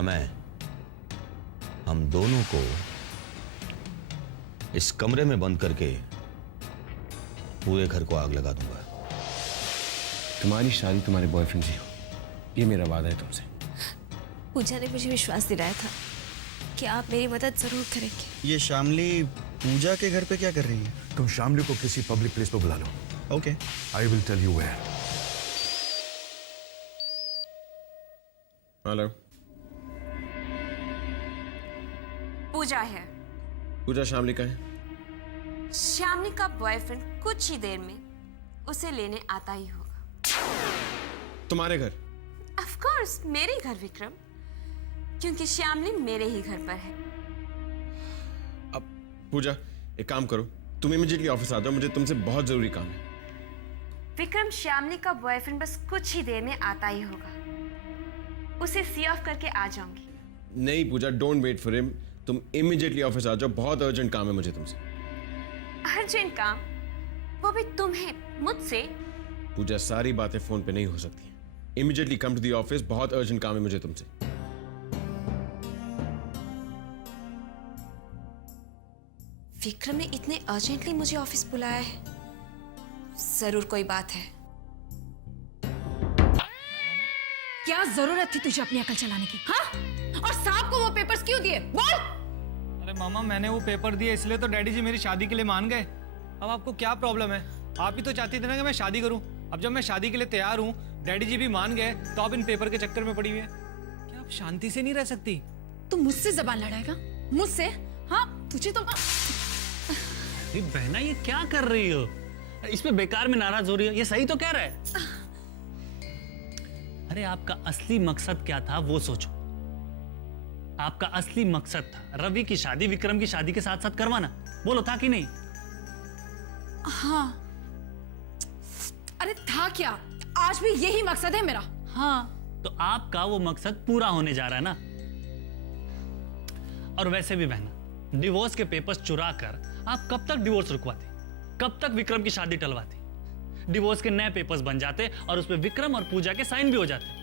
वरना मैं हम दोनों को इस कमरे में बंद करके पूरे घर को आग लगा दूंगा। तुम्हारी शादी तुम्हारे बॉयफ्रेंड से हो, ये मेरा वादा है तुमसे। पूजा ने मुझे विश्वास दिलाया था कि आप मेरी मदद जरूर करेंगे। ये शामली पूजा के घर पे क्या कर रही है? तुम शामली को किसी पब्लिक प्लेस पर बुला लो। Okay, I will tell you where. Hello, Pooja है। पूजा शामली का है? श्यामली का बॉयफ्रेंड कुछ ही देर में उसे लेने आता ही होगा। तुम्हारे घर? ऑफ कोर्स मेरे घर विक्रम, क्योंकि श्यामली मेरे ही घर पर है। अब पूजा एक काम करो, तुम इमीडिएटली ऑफिस आ जाओ, मुझे तुमसे बहुत जरूरी काम है। विक्रम, श्यामली का बॉयफ्रेंड बस कुछ ही देर में आता ही होगा, उसे सी ऑफ करके आ जाऊंगी। नहीं पूजा, डोंट वेट फॉर हिम, तुम इमीडिएटली ऑफिस आ जाओ, बहुत अर्जेंट काम है मुझे तुमसे। अर्जेंट काम? वो भी तुम्हें मुझसे? पूजा सारी बातें फोन पे नहीं हो सकती हैं। Immediately come to the office, बहुत अर्जेंट काम है मुझे तुमसे। विक्रम ने इतने अर्जेंटली मुझे ऑफिस बुलाया है, जरूर कोई बात है। क्या जरूरत थी तुझे अपनी अकल चलाने की? हाँ? और साहब को वो पेपर्स क्यों दिए? बोल। अरे मामा, मैंने वो पेपर दिए इसलिए तो डैडी जी मेरी शादी के लिए मान गए। अब आपको क्या प्रॉब्लम है? आप ही तो चाहती थी ना कि मैं शादी करूं। अब जब मैं शादी के लिए तैयार हूं, डैडी जी भी मान गए, तो आप इन पेपर के चक्कर में पड़ी हुई है। क्या आप शांति से नहीं रह सकती? तू मुझसे जबान लड़ाएगा? मुझसे? हाँ, तुझे तो अरे बहना, ये क्या कर रही हो? इस पे बेकार में नाराज हो रही हो? ये सही तो कह रहा है। अरे आपका असली मकसद क्या था वो सोचो। आपका असली मकसद था रवि की शादी विक्रम की शादी के साथ साथ करवाना। बोलो, था कि नहीं? हाँ। अरे था क्या? आज भी यही मकसद है मेरा। हाँ, तो आपका वो मकसद पूरा होने जा रहा है ना। और वैसे भी बहना, डिवोर्स के पेपर्स चुरा कर आप कब तक डिवोर्स रुकवाते? कब तक विक्रम की शादी टलवाते? डिवोर्स के नए पेपर्स बन जाते और उसमें विक्रम और पूजा के साइन भी हो जाते।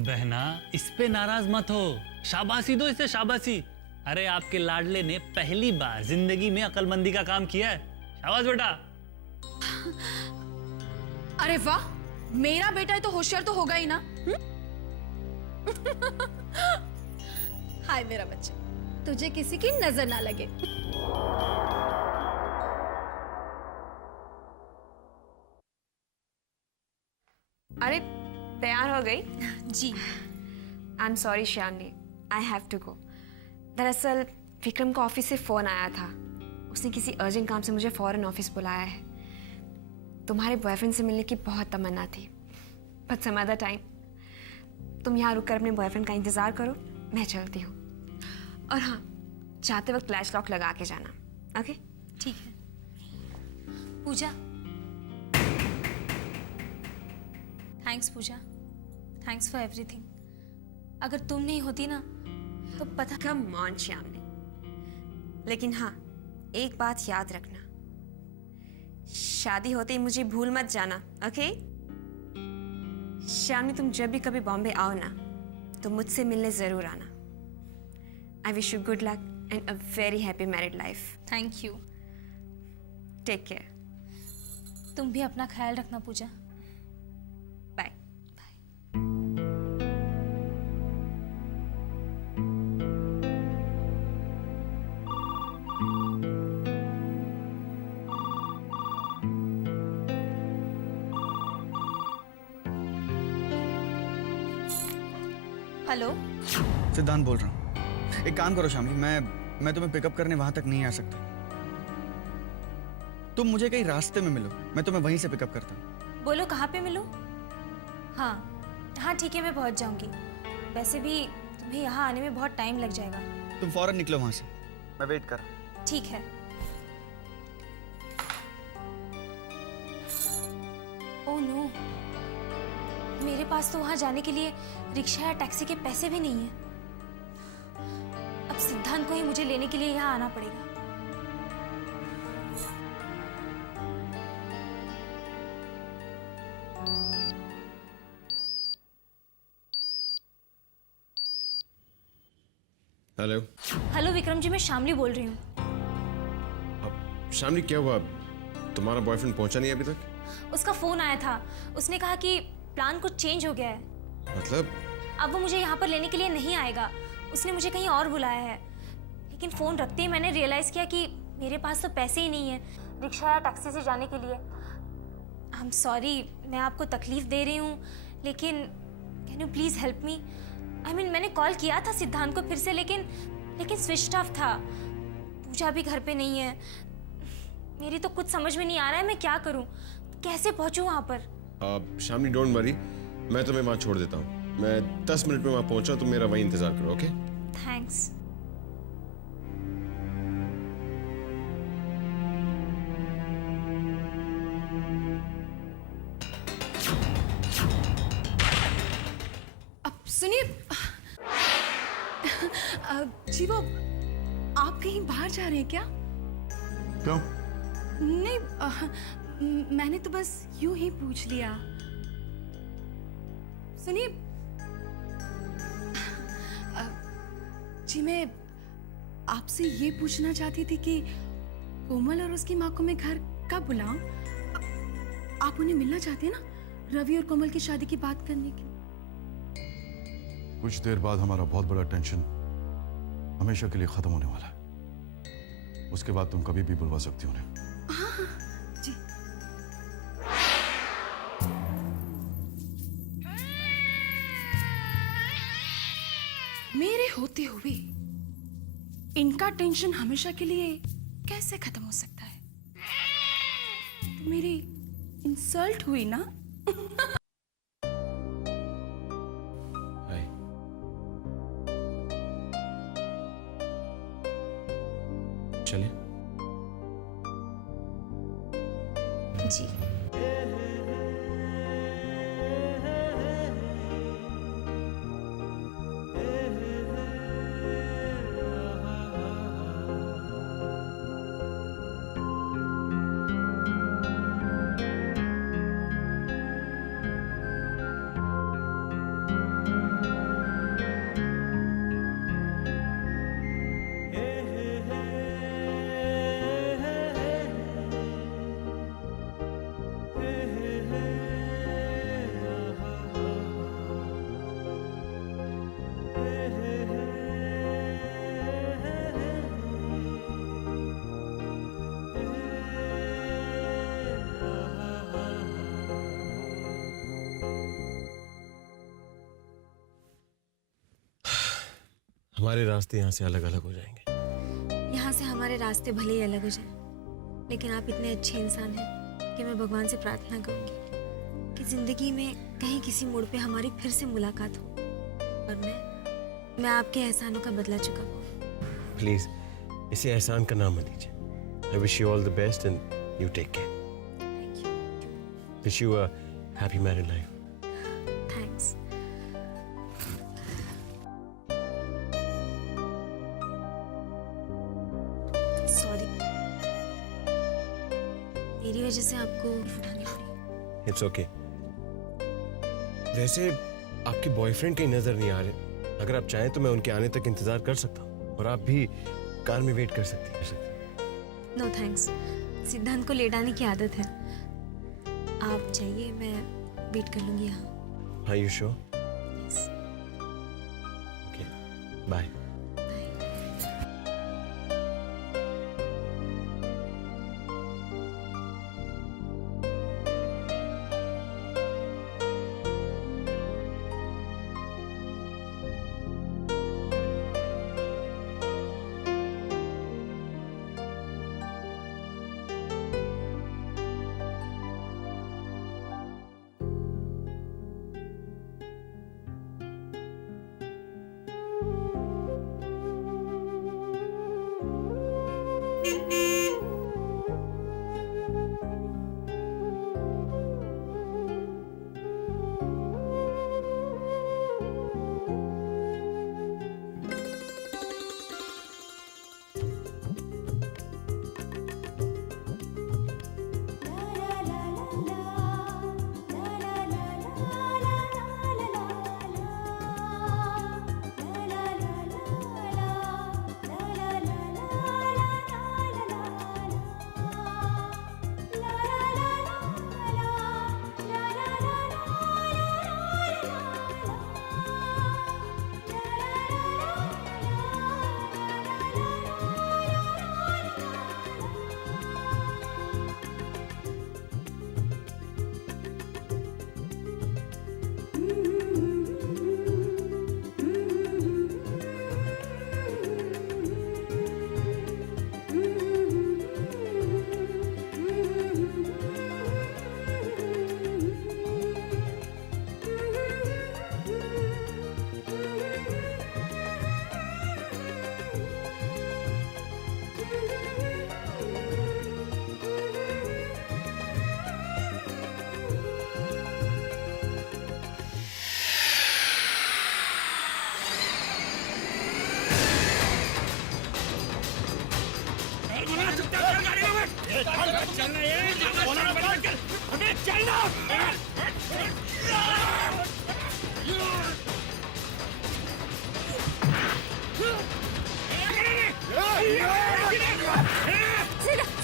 बहना, इस पे नाराज मत हो, शाबाशी दो इसे, शाबाशी। अरे आपके लाडले ने पहली बार जिंदगी में अकलमंदी का काम किया है। शाबाश बेटा। अरे वाह, मेरा बेटा है तो होशियार तो होगा ही ना। हाय मेरा बच्चा, तुझे किसी की नजर ना लगे। अरे तैयार हो गई? जी। I am sorry Shyamli, I have to go. दरअसल विक्रम का ऑफिस से फोन आया था, उसने किसी अर्जेंट काम से मुझे फौरन ऑफिस बुलाया है। तुम्हारे बॉयफ्रेंड से मिलने की बहुत तमन्ना थी, बट सम अदर टाइम। तुम यहाँ रुककर अपने बॉयफ्रेंड का इंतजार करो, मैं चलती हूँ। और हाँ, जाते वक्त फ्लैश लॉक लगा के जाना। ओके? ठीक है। Pooja, thanks Pooja, thanks for everything. अगर तुम नहीं होती ना तो पता। कम ऑन श्यामली, लेकिन हाँ, एक बात याद रखना, शादी होते ही मुझे भूल मत जाना। ओके श्यामली, तुम जब भी कभी बॉम्बे आओ ना तो मुझसे मिलने जरूर आना। I wish you good luck and a very happy married life. Thank you. Take care. तुम भी अपना ख्याल रखना पूजा। बाय। हेलो, सिद्धांत बोल रहा हूँ। एक काम करो शामली, मैं तुम्हें पिकअप करने वहां तक नहीं आ सकता। तुम मुझे कहीं रास्ते में मिलो, मैं तुम्हें वहीं से पिकअप करता हूँ। बोलो कहाँ पे मिलूं? हाँ हाँ ठीक है, मैं पहुंच जाऊंगी। वैसे भी तुम्हें यहाँ आने में बहुत टाइम लग जाएगा। तुम फौरन निकलो वहां से, मैं वेट कर रहा हूँ। ठीक है। ओह नो, मेरे पास तो वहां जाने के लिए रिक्शा या टैक्सी के पैसे भी नहीं है। अब सिद्धांत को ही मुझे लेने के लिए यहाँ आना पड़ेगा। हेलो। हेलो विक्रम जी, मैं शामली बोल रही हूँ। अब शामली क्या हुआ? तुम्हारा बॉयफ्रेंड पहुंचा नहीं अभी तक? उसका फोन आया था, उसने कहा कि प्लान कुछ चेंज हो गया है। मतलब? अब वो मुझे यहाँ पर लेने के लिए नहीं आएगा, उसने मुझे कहीं और बुलाया है। लेकिन फोन रखते ही मैंने रियलाइज किया कि मेरे पास तो पैसे ही नहीं है रिक्शा या टैक्सी से जाने के लिए। आई एम सॉरी, मैं आपको तकलीफ दे रही हूँ, लेकिन can you please help me? I mean मैंने कॉल किया था सिद्धांत को फिर से, लेकिन स्विच ऑफ था। पूजा भी घर पे नहीं है। मेरी तो कुछ समझ में नहीं आ रहा है मैं क्या करूँ, कैसे पहुँचूँ वहाँ पर? शामली डोंट वरी, मैं तुम्हें वहां छोड़ देता हूँ। मैं 10 मिनट में वहां पहुंचा, तुम मेरा वहीं इंतजार करो, ओके? थैंक्स। अब सुनिए, जी वो आप कहीं बाहर जा रहे हैं क्या? क्यों? नहीं, मैंने तो बस यूं ही पूछ लिया। सुनिए, जी मैं आपसे ये पूछना चाहती थी कि कोमल और उसकी माँ को मैं घर कब बुलाऊं? आप उन्हें मिलना चाहते हैं ना, रवि और कोमल की शादी की बात करने के लिए। कुछ देर बाद हमारा बहुत बड़ा टेंशन हमेशा के लिए खत्म होने वाला है। उसके बाद तुम कभी भी बुलवा सकती हो उन्हें। हाँ, जी। मेरे होते हुए इनका टेंशन हमेशा के लिए कैसे खत्म हो सकता है? तो मेरी इंसल्ट हुई ना? हाय। चलिए। जी। हमारे रास्ते यहाँ से अलग अलग हो जाएंगे। यहाँ से हमारे रास्ते भले ही अलग हो जाएं, लेकिन आप इतने अच्छे इंसान हैं कि मैं भगवान से प्रार्थना करूंगी कि जिंदगी में कहीं किसी मोड़ पे हमारी फिर से मुलाकात हो और मैं आपके एहसानों का बदला चुका पाऊं। प्लीज इसे एहसान का नाम मत दीजिए। I wish you all the best and you take care. Thank you. Wish you a happy married life. Thanks. Sorry, मेरी वजह से आपको उठानी पड़ी। It's okay. वैसे आपके बॉयफ्रेंड कहीं नजर नहीं आ रहे। अगर आप चाहें तो मैं उनके आने तक इंतजार कर सकता हूँ और आप भी कार में वेट कर सकती हैं। नो थैंक्स, सिद्धांत को लेट आने की आदत है। आप जाइए, मैं वेट कर लूंगी यहाँ। हाँ, you sure? Yes. Okay, bye.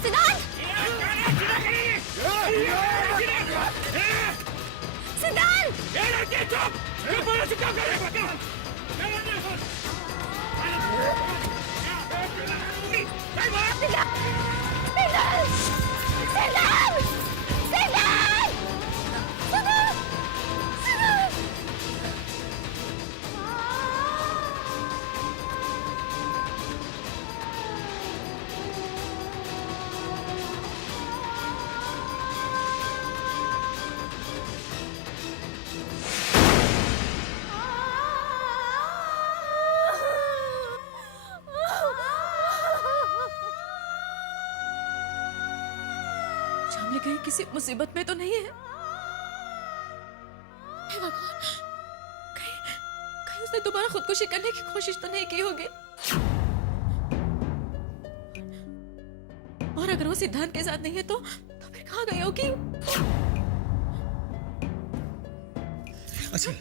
Siddhant! Siddhant! Shamli कहीं किसी मुसीबत में तो नहीं है? हे भगवान, कहीं उसने दोबारा खुदकुशी करने की कोशिश तो नहीं की होगी? और अगर वो सिद्धांत के साथ नहीं है तो फिर कहाँ गई होगी? अच्छा,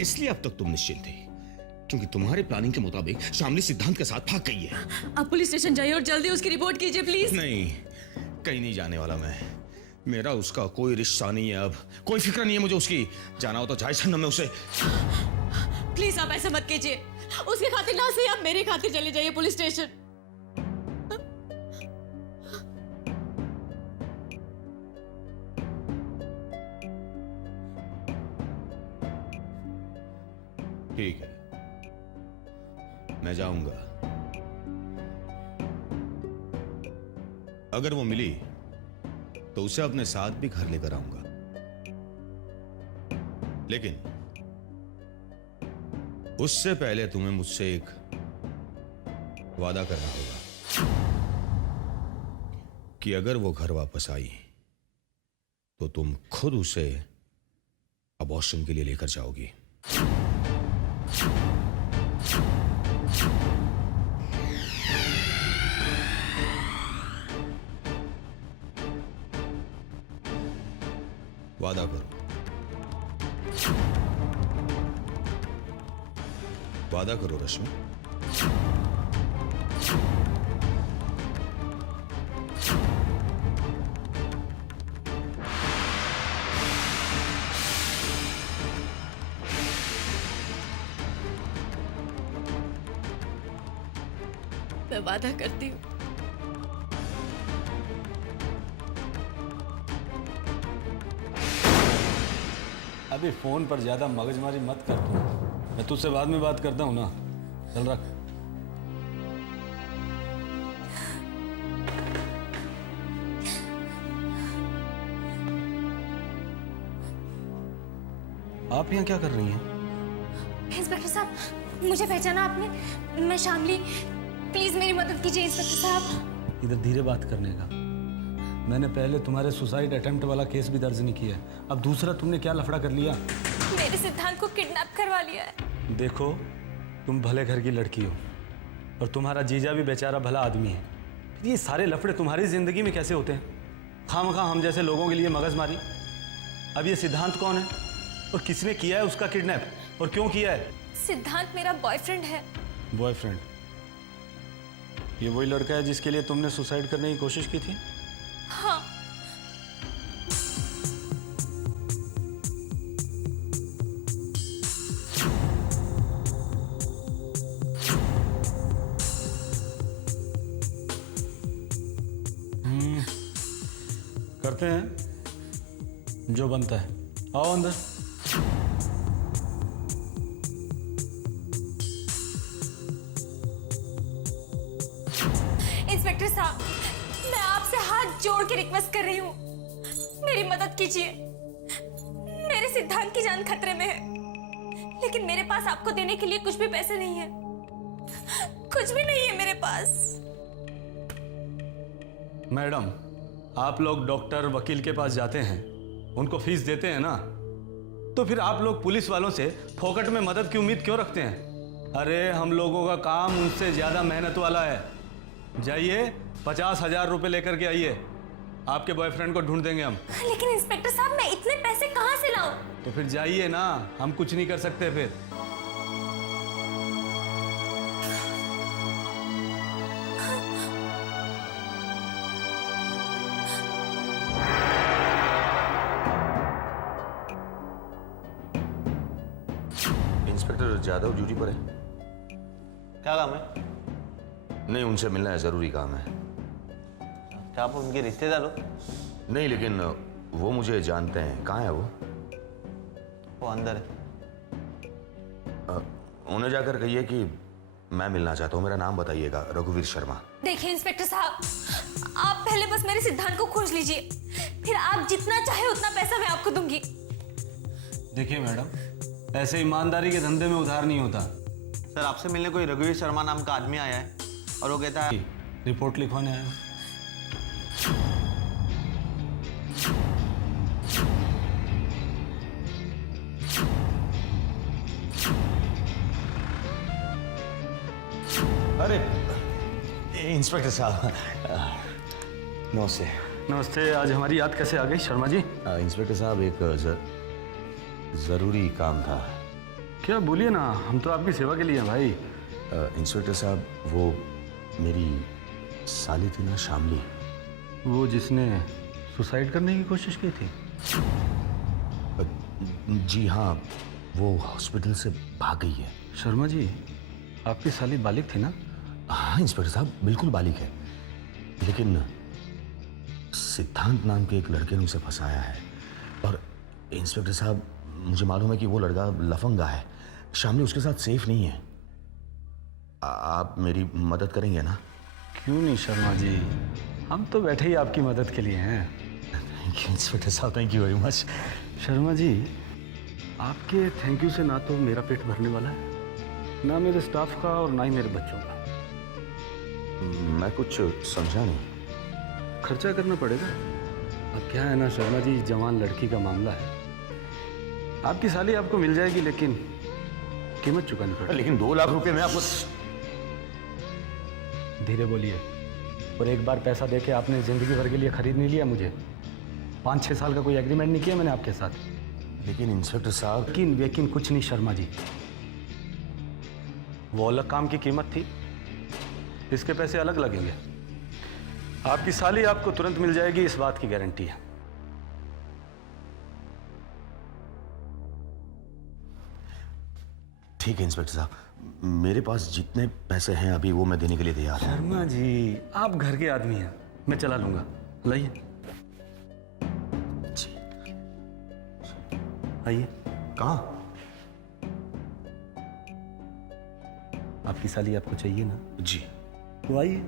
इसलिए अब तक तुम निश्चिंत थे क्योंकि तुम्हारे प्लानिंग के मुताबिक शामली सिद्धांत के साथ भाग गई है। आप पुलिस स्टेशन जाइए और जल्दी उसकी रिपोर्ट कीजिए प्लीज। नहीं, कहीं नहीं जाने वाला मैं। मेरा उसका कोई रिश्ता नहीं है, अब कोई फिक्र नहीं है मुझे उसकी। जाना हो तो जाए जहन्नम में उसे। प्लीज आप ऐसा मत कीजिए। उसके खातिर ना सही आप मेरे खातिर चले जाइए पुलिस स्टेशन। ठीक है, मैं जाऊंगा। अगर वो मिली तो उसे अपने साथ भी घर लेकर आऊंगा, लेकिन उससे पहले तुम्हें मुझसे एक वादा करना होगा कि अगर वो घर वापस आई तो तुम खुद उसे अबॉर्शन के लिए लेकर जाओगी। वादा करो, वादा करो रश्मि। मैं वादा करती हूँ। अभी फोन पर ज्यादा मगजमारी मत कर तू। मैं तुझसे बाद में बात करता हूँ ना। चल रख। आप यहाँ क्या कर रही हैं? इंस्पेक्टर साहब, मुझे पहचाना आपने? मैं शामली, प्लीज मेरी मदद कीजिए इंस्पेक्टर साहब। इधर धीरे बात करने का। मैंने पहले तुम्हारे सुसाइड अटेम्प्ट वाला केस भी दर्ज नहीं किया, अब दूसरा तुमने क्या लफड़ा कर लिया? मेरे सिद्धांत को किडनैप करवा लिया है। देखो, तुम भले घर की लड़की हो और तुम्हारा जीजा भी बेचारा भला आदमी है। फिर ये सारे लफड़े तुम्हारी जिंदगी में कैसे होते हैं? खामखा हम जैसे लोगों के लिए मगजमारी। अब ये सिद्धांत कौन है और किसने किया है उसका किडनैप और क्यों किया है? सिद्धांत मेरा बॉयफ्रेंड है। बॉयफ्रेंड? ये वही लड़का है जिसके लिए तुमने सुसाइड करने की कोशिश की थी? हाँ। करते हैं जो बनता है। आओ अंदर। इंस्पेक्टर साहब, मैं आपसे हाथ जोड़ के रिक्वेस्ट कर रही हूँ, मेरी मदद कीजिए। मेरे सिद्धांत की जान खतरे में है, लेकिन मेरे पास आपको देने के लिए कुछ भी पैसे नहीं है। कुछ भी नहीं है मेरे पास। मैडम, आप लोग डॉक्टर वकील के पास जाते हैं, उनको फीस देते हैं ना, तो फिर आप लोग पुलिस वालों से फोकट में मदद की उम्मीद क्यों रखते हैं? अरे हम लोगों का काम उनसे ज्यादा मेहनत वाला है। जाइए 50,000 रुपए लेकर के आइए, आपके बॉयफ्रेंड को ढूंढ देंगे हम। लेकिन इंस्पेक्टर साहब, मैं इतने पैसे कहाँ से लाऊं? तो फिर जाइए ना, हम कुछ नहीं कर सकते फिर। इंस्पेक्टर जादव ड्यूटी पर है। क्या काम है? नहीं, उनसे मिलना है, जरूरी काम है। क्या आप उनके रिश्तेदार हो? नहीं, लेकिन वो मुझे जानते हैं। कहाँ है वो? वो अंदर है। उन्हें जाकर कहिए कि मैं मिलना चाहता हूँ। मेरा नाम बताइएगा, रघुवीर शर्मा। देखिए इंस्पेक्टर साहब, आप पहले बस मेरे सिद्धांत को खोज लीजिए, फिर आप जितना चाहे उतना पैसा मैं आपको दूंगी। देखिए मैडम, ऐसे ईमानदारी के धंधे में उधार नहीं होता। सर, आपसे मिलने कोई रघुवीर शर्मा नाम का आदमी आया है और वो कहता है रिपोर्ट लिखवाने आया। अरे इंस्पेक्टर साहब, नमस्ते। नमस्ते। आज हमारी याद कैसे आ गई शर्मा जी? इंस्पेक्टर साहब, एक जरूरी काम था। क्या? बोलिए ना, हम तो आपकी सेवा के लिए हैं भाई। इंस्पेक्टर साहब, वो मेरी साली थी ना, शामली। वो जिसने सुसाइड करने की कोशिश की थी? जी हाँ, वो हॉस्पिटल से भाग गई है। शर्मा जी, आपकी साली बालिग थी ना? हाँ इंस्पेक्टर साहब, बिल्कुल बालिग है, लेकिन सिद्धांत नाम के एक लड़के ने उसे फंसाया है। और इंस्पेक्टर साहब, मुझे मालूम है कि वो लड़का लफंगा है। शामली उसके साथ सेफ नहीं है। आप मेरी मदद करेंगे ना? क्यों नहीं शर्मा जी, हम तो बैठे ही आपकी मदद के लिए हैं। थैंक यू इंस्पेक्टर साहब, thank you very much. Sharma ji, आपके थैंक यू से ना तो मेरा पेट भरने वाला है, ना मेरे स्टाफ का, और ना ही मेरे बच्चों का। मैं कुछ समझा नहीं। खर्चा करना पड़ेगा। अब क्या है ना शर्मा जी, जवान लड़की का मामला है। आपकी साली आपको मिल जाएगी, लेकिन कीमत चुकानी पड़ेगी। लेकिन 2 लाख रुपए में आपको। धीरे बोलिए। और एक बार पैसा देके आपने जिंदगी भर के लिए खरीद नहीं लिया मुझे। 5-6 साल का कोई एग्रीमेंट नहीं किया मैंने आपके साथ। लेकिन इंस्पेक्टर साहब। लेकिन कुछ नहीं शर्मा जी, वो अलग काम की कीमत थी, इसके पैसे अलग लगेंगे। आपकी साली आपको तुरंत मिल जाएगी, इस बात की गारंटी है। ठीक है इंस्पेक्टर साहब, मेरे पास जितने पैसे हैं अभी वो मैं देने के लिए तैयार हूं। शर्मा जी, आप घर के आदमी हैं, मैं चला लूंगा। लाइए, आइए। कहाँ? आपकी साली आपको चाहिए ना? जी। तो आइए।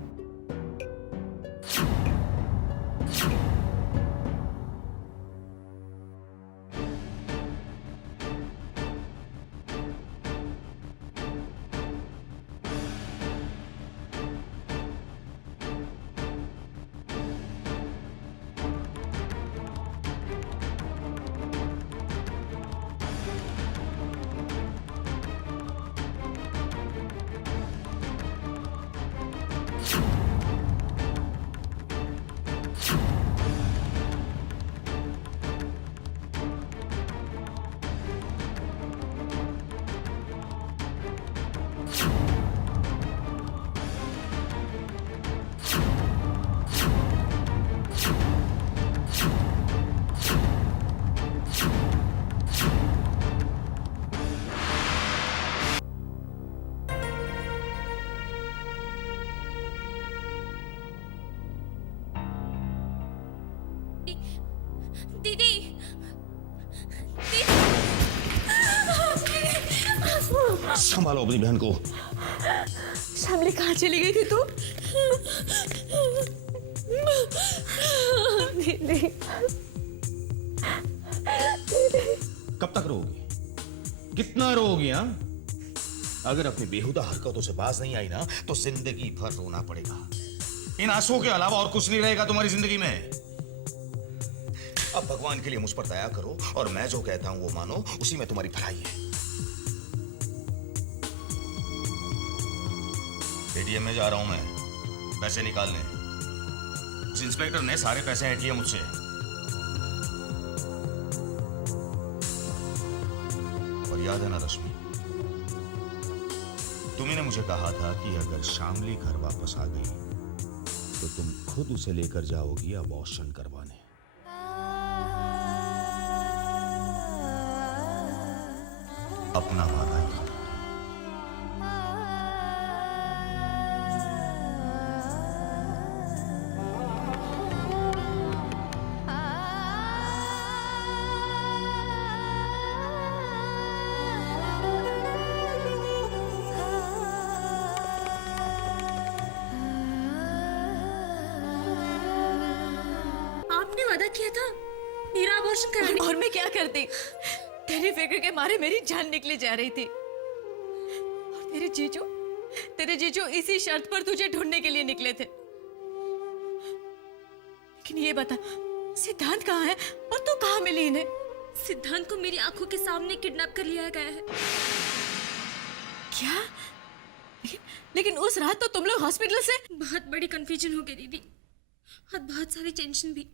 दीदी, संभालो अपनी बहन को। शामली कहाँ चली गई थी तू? दीदी, कब तक रोगी? कितना रोगी? हाँ, अगर अपनी बेहुदा हरकतों से बाज नहीं आई ना तो जिंदगी भर रोना पड़ेगा। इन आंसुओं के अलावा और कुछ नहीं रहेगा तुम्हारी जिंदगी में। अब भगवान के लिए मुझ पर दया करो और मैं जो कहता हूं वो मानो, उसी में तुम्हारी भलाई है। एटीएम में जा रहा हूं मैं पैसे निकालने। उस इंस्पेक्टर ने सारे पैसे ऐंठ लिए मुझसे। और याद है ना रश्मि, तुम्ही ने मुझे कहा था कि अगर शामली घर वापस आ गई तो तुम खुद उसे लेकर जाओगी अबॉर्शन करवाने। अपना वादा ही। आपने वादा किया था मेरा अबॉर्शन कराने। और मैं क्या करती? तेरी फिक्र के मारे मेरी जान निकली जा रही थी। और तेरे जीजू इसी शर्त पर तुझे ढूंढने के लिए निकले थे। लेकिन ये बता, सिद्धांत कहाँ है और तू कहाँ मिली इन्हें? सिद्धांत को मेरी आंखों के सामने किडनैप कर लिया गया है। क्या? लेकिन उस रात तो तुम लोग हॉस्पिटल से। बहुत बड़ी कंफ्यूजन हो गई दीदी, और बहुत सारी टेंशन भी।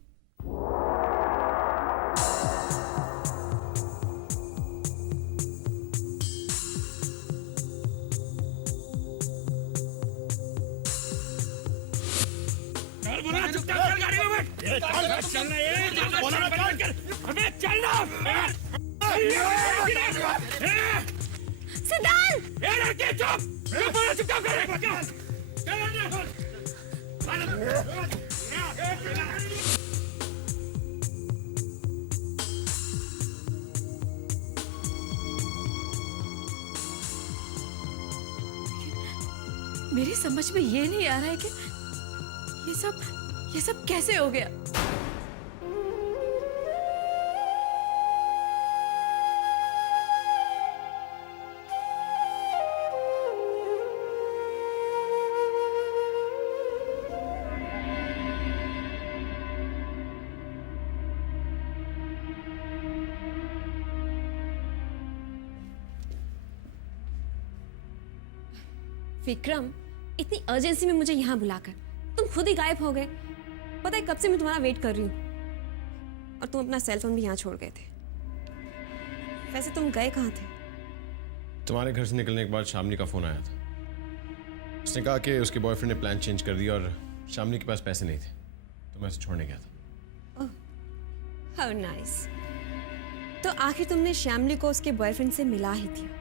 मेरी समझ में ये नहीं आ रहा है कि ये सब कैसे हो गया। विक्रम, इतनी अर्जेंसी में मुझे यहाँ बुलाकर तुम खुद ही गायब हो गए। पता है कब से मैं तुम्हारा वेट कर रही हूँ, और तुम अपना सेल फोन भी यहाँ छोड़ गए थे। वैसे तुम गए कहाँ थे? तुम्हारे घर से निकलने के बाद शामली का फोन आया था। उसने कहा कि उसके बॉयफ्रेंड ने प्लान चेंज कर दिया और शामली के पास पैसे नहीं थे, तो मैं उसे छोड़ने गया था। ओह, हाउ नाइस। तो आखिर तुमने शामली को उसके बॉयफ्रेंड से मिला ही दिया।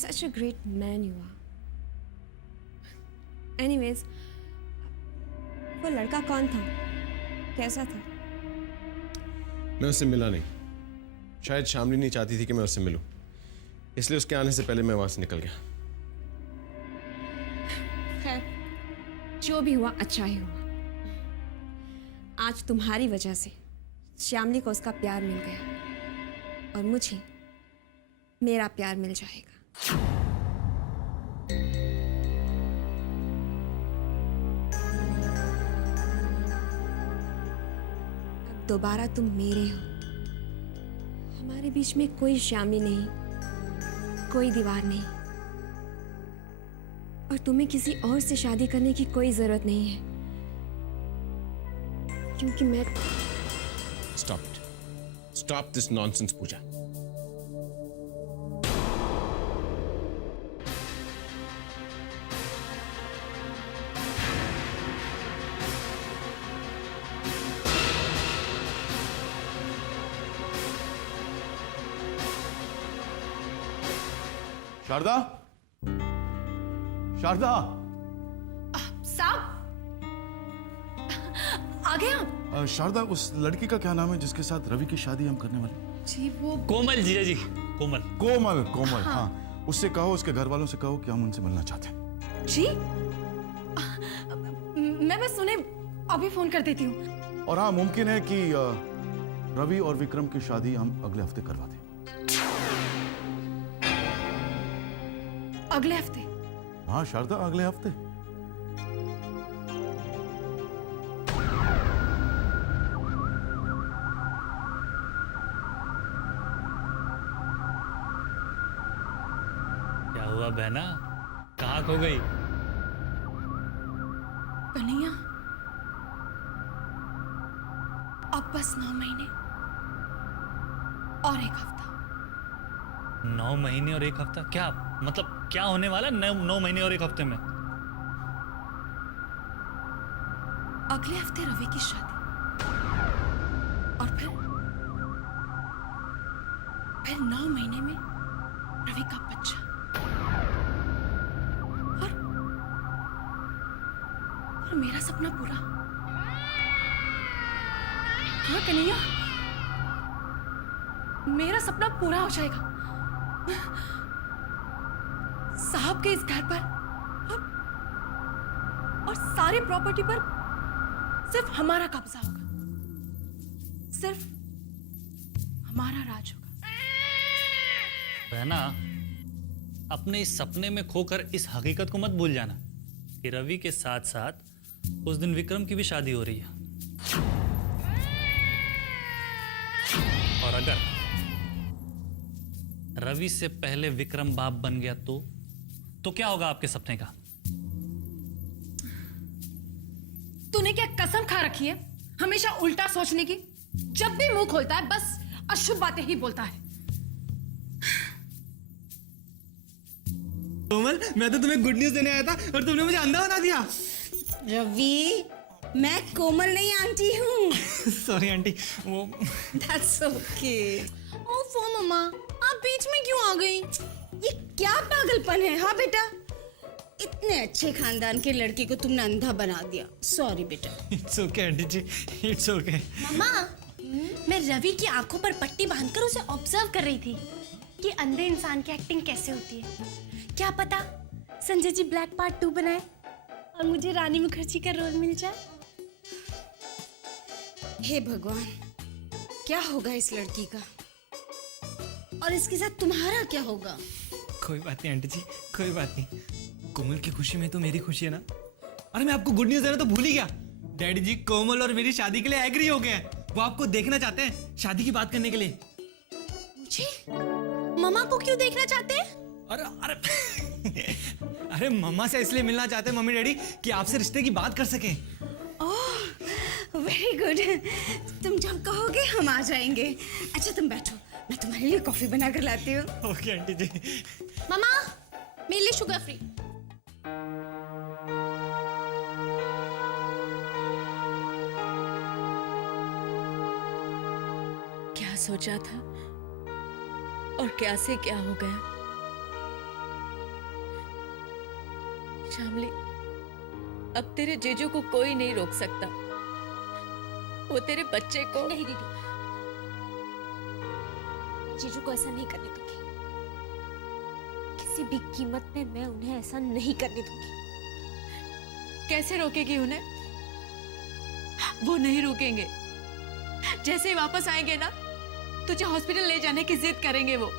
Such a great man you are. Anyways, वो लड़का कौन था? कैसा था? मैं उससे मिला नहीं। शायद शामली नहीं चाहती थी कि मैं उससे मिलूं, इसलिए उसके आने से पहले मैं वहां से निकल गया। खैर, जो भी हुआ अच्छा ही हुआ। आज तुम्हारी वजह से श्यामली को उसका प्यार मिल गया, और मुझे मेरा प्यार मिल जाएगा। अब दोबारा तुम मेरे हो। हमारे बीच में कोई शामली नहीं, कोई दीवार नहीं, और तुम्हें किसी और से शादी करने की कोई जरूरत नहीं है, क्योंकि मैं। Stop this nonsense, पूजा। शारदा, शारदा, साहब आ गए आप? शारदा, उस लड़की का क्या नाम है जिसके साथ रवि की शादी हम करने वाले? जी वो कोमल जीजा जी, कोमल। कोमल, कोमल, हाँ। उससे कहो, उसके घर वालों से कहो कि हम उनसे मिलना चाहते हैं। जी मैं बस उन्हें अभी फोन कर देती हूँ। और हाँ, मुमकिन है कि रवि और विक्रम की शादी हम अगले हफ्ते करवा दें। अगले हफ्ते? हाँ शारदा, अगले हफ्ते। क्या हुआ बहना, कहाँ खो गई? कन्हैया, बस 9 महीने और 1 हफ्ता। 9 महीने और 1 हफ्ता? क्या मतलब क्या होने वाला है 9 महीने और 1 हफ्ते में? अगले हफ्ते रवि की शादी और फिर 9 महीने में रवि का बच्चा और मेरा सपना पूरा। हाँ कन्हैया, मेरा सपना पूरा हो जाएगा। साहब के इस घर पर और सारी प्रॉपर्टी पर सिर्फ हमारा कब्जा होगा, सिर्फ हमारा राज होगा। रहना, अपने इस सपने में खोकर इस हकीकत को मत भूल जाना कि रवि के साथ साथ उस दिन विक्रम की भी शादी हो रही है। और अगर रवि से पहले विक्रम बाप बन गया तो क्या होगा आपके सपने का? तूने क्या कसम खा रखी है हमेशा उल्टा सोचने की? जब भी मुंह खोलता है बस अशुभ बातें ही बोलता है। कोमल, मैं तो तुम्हें गुड न्यूज देने आया था और तुमने मुझे अंधा बना दिया। रवि, मैं कोमल नहीं आंटी हूँ। सॉरी आंटी, वो That's okay. ओफो मम्मा, आप बीच में क्यों आ गई? ये क्या पागलपन है? हाँ बेटा, इतने अच्छे खानदान के लड़के को तुमने अंधा बना दिया। सॉरी बेटा। It's okay aunty ji, it's okay. Mamma, मैं रवि की आंखों पर पट्टी बांधकर उसे ऑब्जर्व कर रही थी कि अंधे इंसान की एक्टिंग कैसे होती है। क्या पता संजय जी ब्लैक पार्ट 2 बनाए और मुझे रानी मुखर्जी का रोल मिल जाए। हे भगवान, क्या होगा इस लड़की का और इसके साथ तुम्हारा क्या होगा? कोई बात नहीं आंटी जी, कोई बात नहीं। कोमल की खुशी में तो मेरी खुशी है ना। अरे मैं आपको गुड न्यूज देना तो भूल ही गया। डैडी जी कोमल और मेरी शादी के लिए एग्री हो गए हैं। वो आपको देखना चाहते हैं, शादी की बात करने के लिए। मुझे? मम्मा को क्यों देखना चाहते हैं? अरे मम्मा से इसलिए मिलना चाहते हैं मम्मी डैडी कि आपसे रिश्ते की बात कर सकें। ओह वेरी गुड, तुम जब कहोगे हम आ जाएंगे। अच्छा तुम बैठो, मैं तुम्हारे लिए कॉफी बना कर लाती हूँ। ओके आंटी जी। मम्मा, मेरे लिए शुगर फ्री। क्या सोचा था और क्या से क्या हो गया? शामली, अब तेरे जीजू को कोई नहीं रोक सकता। वो तेरे बच्चे को। नहीं दीदी, जीजू को ऐसा नहीं करने दूंगी। किसी भी कीमत पे मैं उन्हें ऐसा नहीं करने दूंगी। कैसे रोकेगी उन्हें? वो नहीं रुकेंगे। जैसे ही वापस आएंगे ना, तुझे हॉस्पिटल ले जाने की जिद करेंगे वो।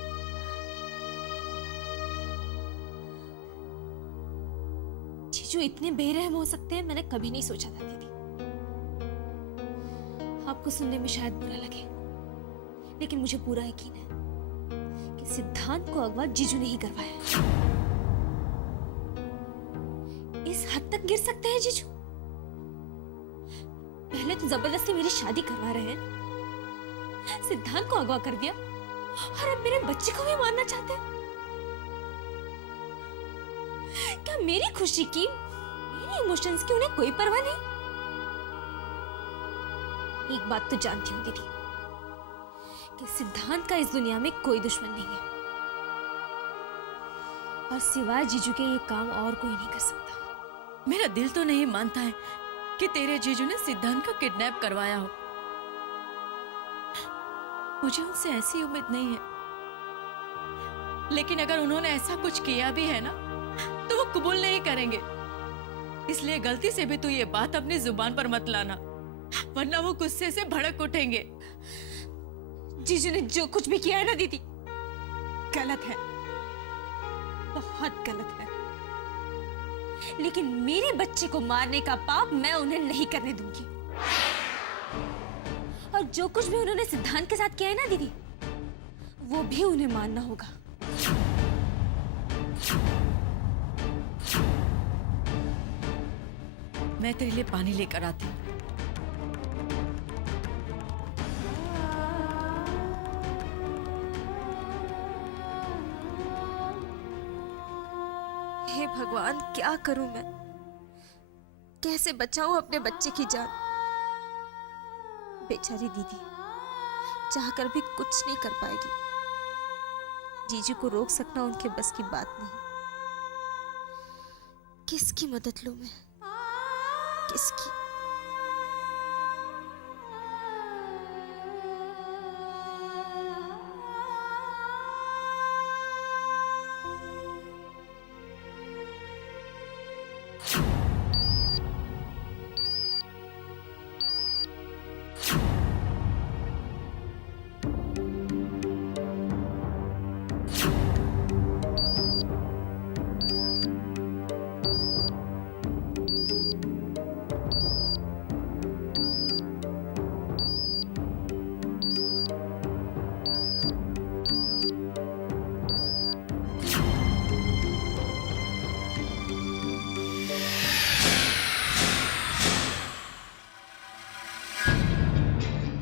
जीजू इतने बेरहम हो सकते हैं, मैंने कभी नहीं सोचा था दीदी। आपको सुनने में शायद बुरा लगे, लेकिन मुझे पूरा यकीन है कि सिद्धांत को अगवा जीजू ने ही करवाया। इस हद तक गिर सकते हैं जीजू? पहले तो जबरदस्ती मेरी शादी करवा रहे हैं, सिद्धांत को अगवा कर दिया और अब मेरे बच्चे को भी मारना चाहते हैं। क्या मेरी खुशी की, मेरे इमोशंस की उन्हें कोई परवाह नहीं? एक बात तो जानती हूँ दीदी कि सिद्धांत का इस दुनिया में कोई दुश्मन नहीं है और सिवाय जीजू के ये काम और कोई नहीं कर सकता। मेरा दिल तो नहीं मानता है कि तेरे जीजू ने सिद्धांत का किडनैप करवाया हो। मुझे उनसे ऐसी उम्मीद नहीं है, लेकिन अगर उन्होंने ऐसा कुछ किया भी है ना, तो वो कबूल नहीं करेंगे। इसलिए गलती से भी तू ये बात अपनी जुबान पर मत लाना, वरना वो गुस्से से भड़क उठेंगे। जीजू ने जो कुछ भी किया है ना दीदी, गलत है, बहुत गलत है। लेकिन मेरे बच्चे को मारने का पाप मैं उन्हें नहीं करने दूंगी। और जो कुछ भी उन्होंने सिद्धांत के साथ किया है ना दीदी, वो भी उन्हें मानना होगा। मैं तेरे लिए पानी लेकर आती हूँ। क्या करूं मैं? कैसे बचाऊं अपने बच्चे की जान? बेचारी दीदी चाहकर भी कुछ नहीं कर पाएगी। जीजू को रोक सकना उनके बस की बात नहीं। किसकी मदद लूं मैं? किसकी?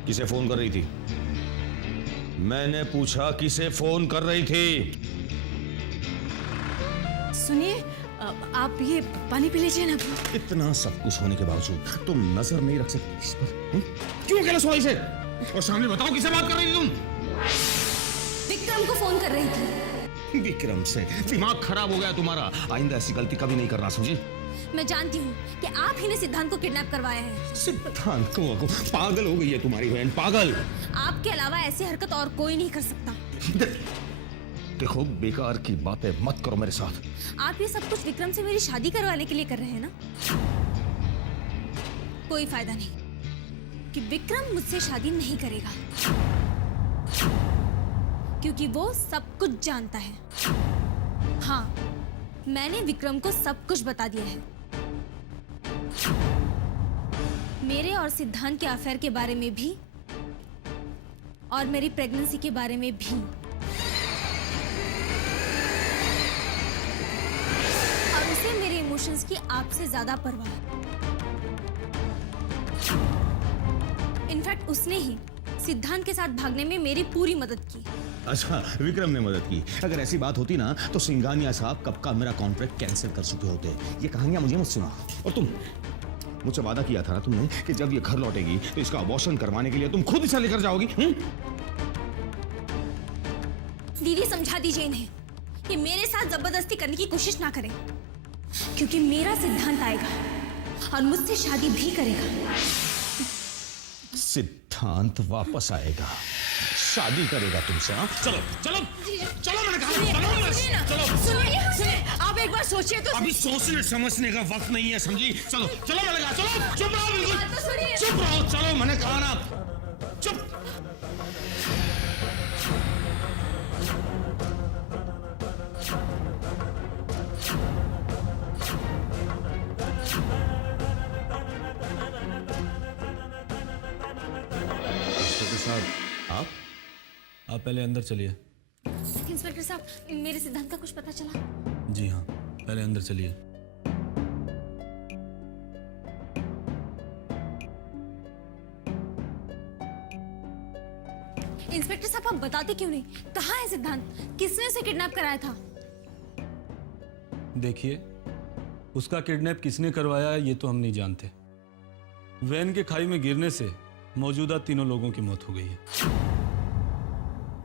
किसे फोन कर रही थी? मैंने पूछा किसे फोन कर रही थी? सुनिए, आप ये पानी पी लीजिए ना। इतना सब कुछ होने के बावजूद तुम नजर नहीं रख सकती इस पर? क्यों अकेला सोई से? और सामने बताओ किसे बात कर रही थी तुम? विक्रम को फोन कर रही थी। विक्रम से? दिमाग खराब हो गया तुम्हारा। आइंदा ऐसी गलती कभी नहीं करना, समझी? मैं जानती हूँ कि आप ही ने सिद्धांत को किडनैप करवाया है। सिद्धांत को? पागल हो गई है तुम्हारी बहन, पागल। आपके अलावा ऐसी हरकत और कोई नहीं कर सकता। देखो, बेकार की बातें मत करो मेरे साथ। आप ये सब कुछ विक्रम से मेरी शादी करवाने के लिए कर रहे हैं ना? कोई फायदा नहीं कि विक्रम मुझसे शादी नहीं करेगा, क्योंकि वो सब कुछ जानता है। हाँ, मैंने विक्रम को सब कुछ बता दिया है, मेरे और सिद्धांत के अफेयर के बारे में भी और मेरी प्रेगनेंसी के बारे में भी। और उसे मेरे इमोशंस की आपसे ज्यादा परवाह। इनफैक्ट उसने ही सिद्धांत के साथ भागने में मेरी पूरी मदद की। अच्छा, विक्रम ने मदद की? अगर ऐसी बात होती ना तो सिंघानिया साहब कब का मेरा कॉन्ट्रैक्ट कैंसिल कर चुके होते। ये कहानियां मुझे मत सुना। और तुम, मुझसे वादा किया था ना तुमने कि जब ये घर लौटेगी तो इसका अबॉर्शन करवाने के लिए तुम खुद इसे लेकर जाओगी। दीदी, समझा दीजिए इन्हें कि मेरे साथ जबरदस्ती करने की कोशिश ना करें, क्योंकि मेरा सिद्धांत आएगा और मुझसे शादी भी करेगा। सिद्धांत वापस आएगा, शादी करेगा तुमसे। हाँ, चलो चलो चलो, मैंने कहा चलो। सुनिए, आप एक बार सोचिए तो। अभी सोचने समझने का वक्त नहीं है, समझी? चलो चलो, मैंने कहा चलो। चुप रहो, बिल्कुल चुप रहो। चलो, मैंने कहा ना, चुप। आप पहले अंदर चलिए। इंस्पेक्टर साहब, मेरे सिद्धांत का कुछ पता चला? जी हाँ, पहले अंदर चलिए। इंस्पेक्टर साहब, आप बताते क्यों नहीं? कहाँ है सिद्धांत? किसने उसे किडनैप कराया था? देखिए, उसका किडनैप किसने करवाया ये तो हम नहीं जानते। वैन के खाई में गिरने से मौजूदा तीनों लोगों की मौत हो गई है,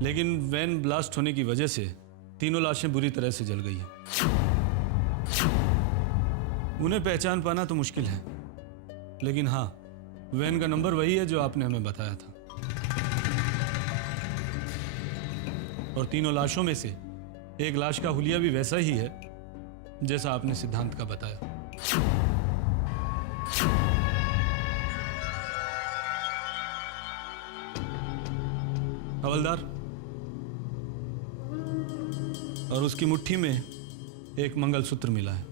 लेकिन वैन ब्लास्ट होने की वजह से तीनों लाशें बुरी तरह से जल गई हैं। उन्हें पहचान पाना तो मुश्किल है, लेकिन हाँ, वैन का नंबर वही है जो आपने हमें बताया था। और तीनों लाशों में से एक लाश का हुलिया भी वैसा ही है जैसा आपने सिद्धांत का बताया। हवलदार, और उसकी मुट्ठी में एक मंगलसूत्र मिला है।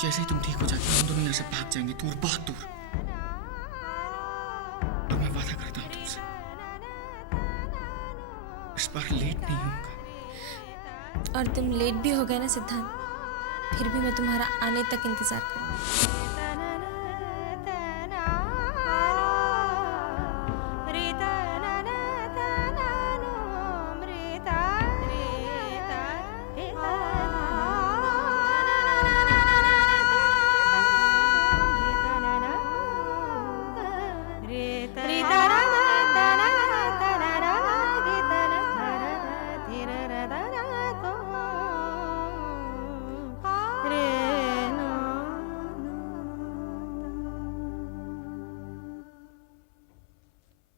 जैसे ही तुम ठीक हो जाती हो हम दोनों यहाँ से भाग जाएंगे, दूर, बहुत दूर। और मैं वादा करता हूँ तुमसे, इस बार लेट नहीं होगा। और तुम लेट भी हो गए ना सिद्धांत, फिर भी मैं तुम्हारा आने तक इंतजार करूंगी।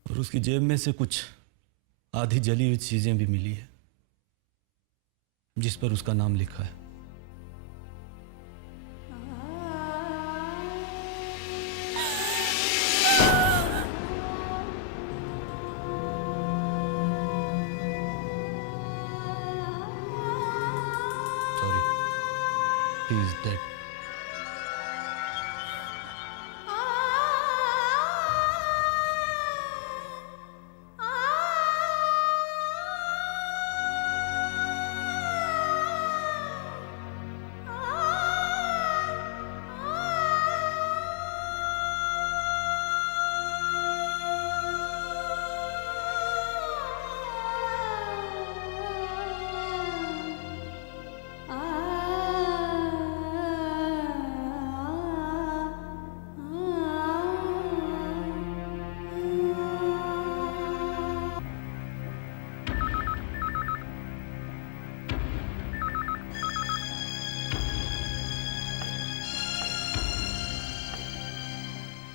और उसकी जेब में से कुछ आधी जली हुई चीजें भी मिली है जिस पर उसका नाम लिखा है। Sorry, he is dead.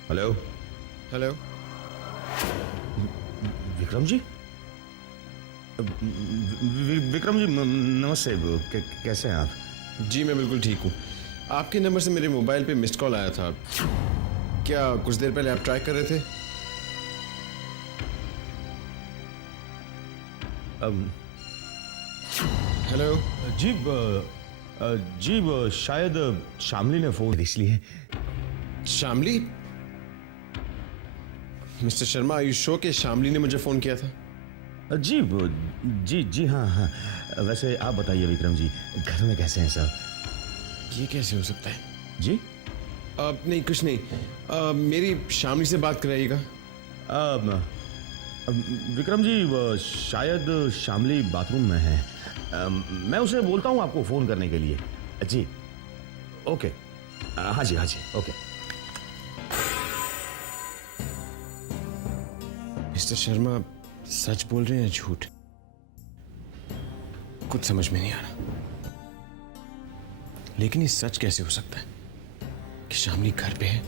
Hello. Hello. Vikram ji? Vikram ji नमस्ते, कैसे हैं आप? जी मैं बिल्कुल ठीक हूँ। आपके नंबर से मेरे मोबाइल पे मिस्ड कॉल आया था। क्या कुछ देर पहले आप ट्राई कर रहे थे? हेलो। जी शायद शामली ने फोन इसलिए। Shamli? Mister Sharma, are you sure कि शामली ने मुझे फोन किया था? जी हाँ। वैसे आप बताइए विक्रम जी, घर में कैसे हैं सब? ये कैसे हो सकता है? जी? नहीं कुछ नहीं। मेरी शामली से बात कराइएगा। विक्रम जी शायद शामली बाथरूम में है। मैं उसे बोलता हूँ आपको फोन करने के लिए। जी ओके। हाँ जी ओके। मिस्टर शर्मा सच बोल रहे हैं झूठ? कुछ समझ में नहीं आ रहा। लेकिन ये सच कैसे हो सकता है कि शामली घर पे है?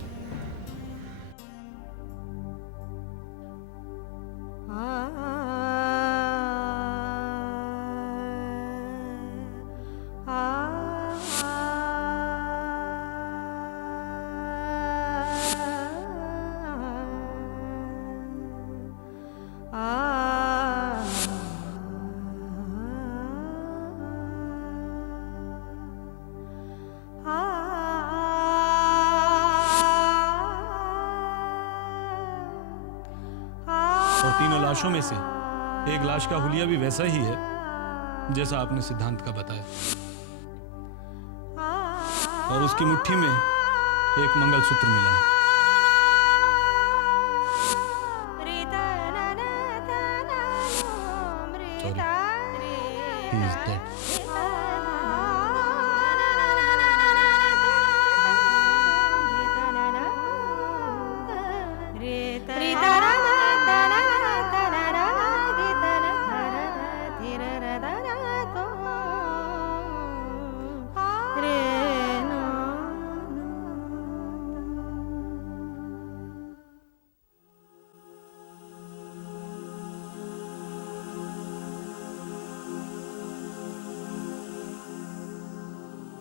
और तीनों लाशों में से एक लाश का हुलिया भी वैसा ही है जैसा आपने सिद्धांत का बताया, और उसकी मुट्ठी में एक मंगलसूत्र मिला है। He is dead.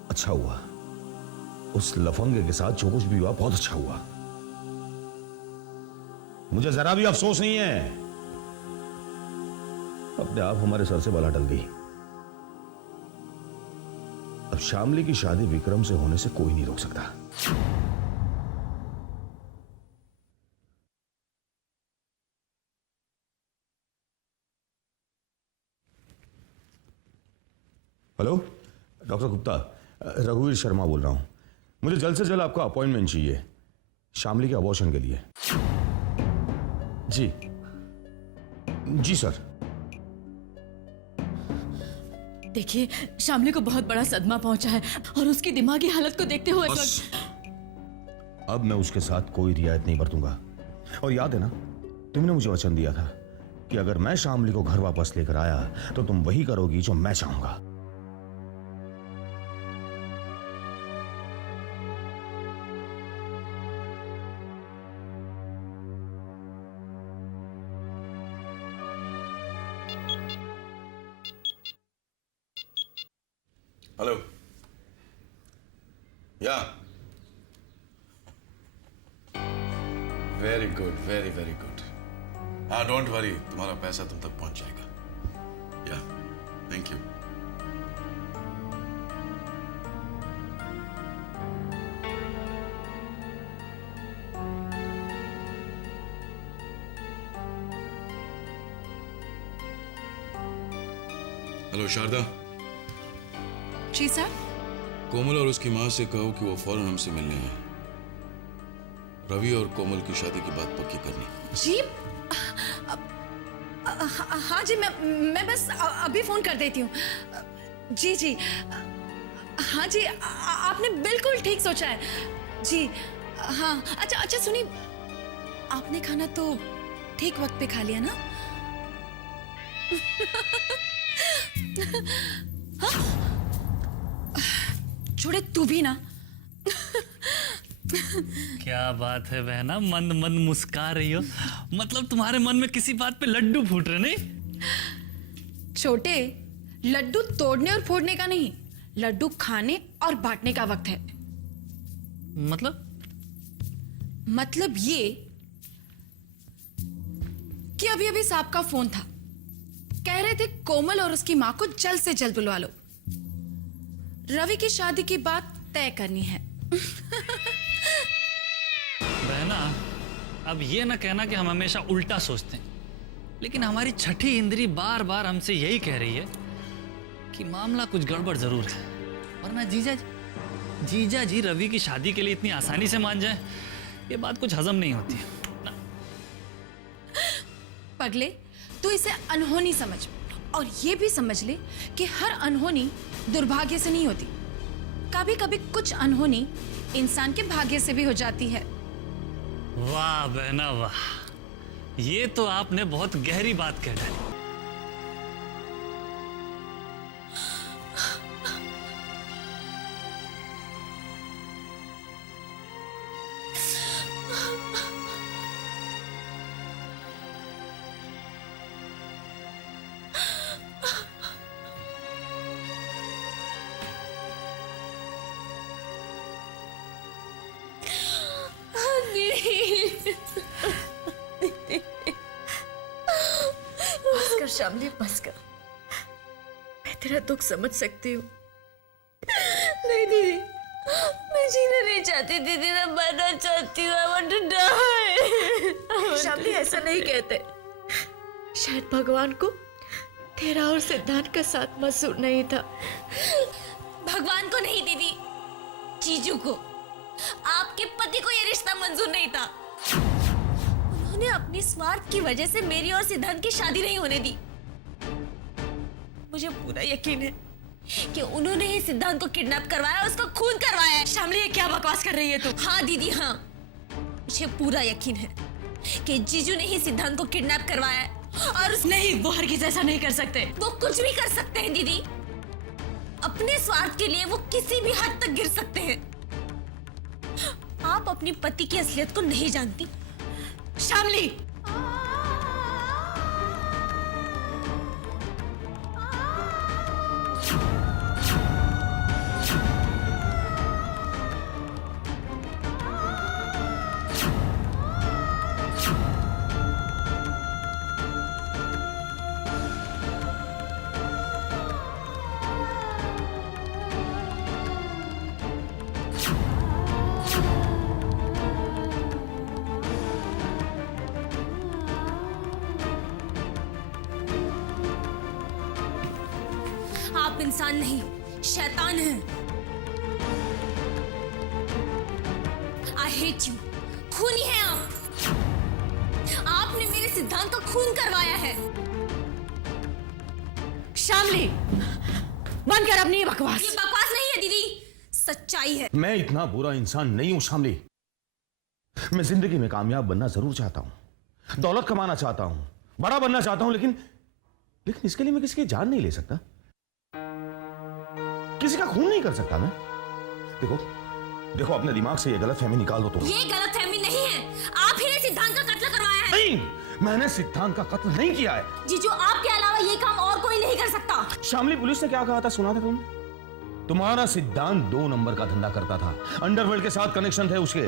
अच्छा हुआ, उस लफंगे के साथ जो कुछ भी हुआ बहुत अच्छा हुआ। मुझे जरा भी अफसोस नहीं है। अपने आप हमारे सर से बला टल गई। अब शामली की शादी विक्रम से होने से कोई नहीं रोक सकता। हेलो डॉक्टर गुप्ता, रघुवीर शर्मा बोल रहा हूं। मुझे जल्द से जल्द आपका अपॉइंटमेंट चाहिए शामली के अबॉर्शन के लिए। जी जी सर। देखिए, शामली को बहुत बड़ा सदमा पहुंचा है और उसकी दिमागी हालत को देखते हुए अब मैं उसके साथ कोई रियायत नहीं बरतूंगा। और याद है ना, तुमने मुझे वचन दिया था कि अगर मैं शामली को घर वापस लेकर आया तो तुम वही करोगी जो मैं चाहूंगा। Hello. Yeah very good, very very good. हाँ, डोंट वरी, तुम्हारा पैसा तुम तक पहुंच जाएगा। Yeah thank you. Hello Sharda. जी सर। कोमल और उसकी माँ से कहो कि वो फौरन हमसे मिलने आए। रवि और कोमल की शादी की बात पक्की करनी। जी हाँ जी, मैं बस अभी फोन कर देती हूँ। जी जी हाँ जी, आपने बिल्कुल ठीक सोचा है जी। हाँ अच्छा अच्छा, सुनिए, आपने खाना तो ठीक वक्त पे खा लिया ना? हाँ? छोड़े तू भी ना। क्या बात है बहना, मंद मंद मुस्कुरा रही हो। मतलब तुम्हारे मन में किसी बात पे लड्डू फूट रहे नहीं? छोटे, लड्डू तोड़ने और फोड़ने का नहीं, लड्डू खाने और बांटने का वक्त है। मतलब ये कि अभी अभी साहब का फोन था, कह रहे थे कोमल और उसकी मां को जल्द से जल्द बुलवा लो, रवि की शादी की बात तय करनी है। बहना, अब ये ना कहना कि हम हमेशा उल्टा सोचते हैं, लेकिन हमारी छठी इंद्री बार बार हमसे यही कह रही है कि मामला कुछ गड़बड़ जरूर है। वरना जीजा जी रवि की शादी के लिए इतनी आसानी से मान जाए, ये बात कुछ हजम नहीं होती है। पगले, तू इसे अनहोनी समझ, और ये भी समझ ले कि हर अनहोनी दुर्भाग्य से नहीं होती। कभी कभी कुछ अनहोनी इंसान के भाग्य से भी हो जाती है। वाह बहना वाह, ये तो आपने बहुत गहरी बात कह डाली। बस कर शामली, बस कर। मैं तेरा दुख समझ सकती हूँ। नहीं दीदी, मैं जीना नहीं चाहती दीदी, मैं मरना चाहती हूँ। I want to die। Shamli, ऐसा नहीं कहते। शायद भगवान को तेरा और सिद्धांत का साथ मंजूर नहीं था। भगवान को नहीं दीदी, जीजू को, आपके पति को ये रिश्ता मंजूर नहीं था। उन्होंने अपनी स्वार्थ की वजह से मेरी और सिद्धांत की शादी नहीं होने दी। मुझे पूरा यकीन है कि उन्होंने ही सिद्धांत को किडनैप करवाया, उसका खून करवाया है। शामली, ये क्या बकवास कर रही है तू? हाँ दीदी हाँ, मुझे पूरा यकीन है कि जीजू ने ही सिद्धांत को किडनैप करवाया है। और नहीं, वो हरगिज ऐसा नहीं कर सकते। वो कुछ भी कर सकते हैं दीदी, अपने स्वार्थ के लिए वो किसी भी हद तक गिर सकते हैं। आप अपनी पति की असलियत को नहीं जानती शामली। आप इंसान नहीं, शैतान हैं। I hate you. खूनी हैं आप। आपने मेरे सिद्धांत का खून करवाया है। शामली, बंद कर अपनी ये बकवास। ये बकवास नहीं है दीदी, सच्चाई है। मैं इतना बुरा इंसान नहीं हूं शामली। मैं जिंदगी में कामयाब बनना जरूर चाहता हूं, दौलत कमाना चाहता हूं, बड़ा बनना चाहता हूं, लेकिन इसके लिए मैं किसी की जान नहीं ले सकता, किसी का खून नहीं कर सकता मैं। देखो अपने दिमाग से ये गलतफहमी निकाल दो तुम। ये गलतफहमी नहीं है, आप ही ने सिद्धांत का कत्ल करवाया है। नहीं, मैंने सिद्धांत का कत्ल नहीं किया है। जीजू, आपके अलावा ये काम और कोई नहीं कर सकता। शामली, पुलिस ने क्या कहा था सुना था तुमने? तुम्हारा सिद्धांत 2 नंबर का धंधा करता था, अंडरवर्ल्ड के साथ कनेक्शन थे उसके।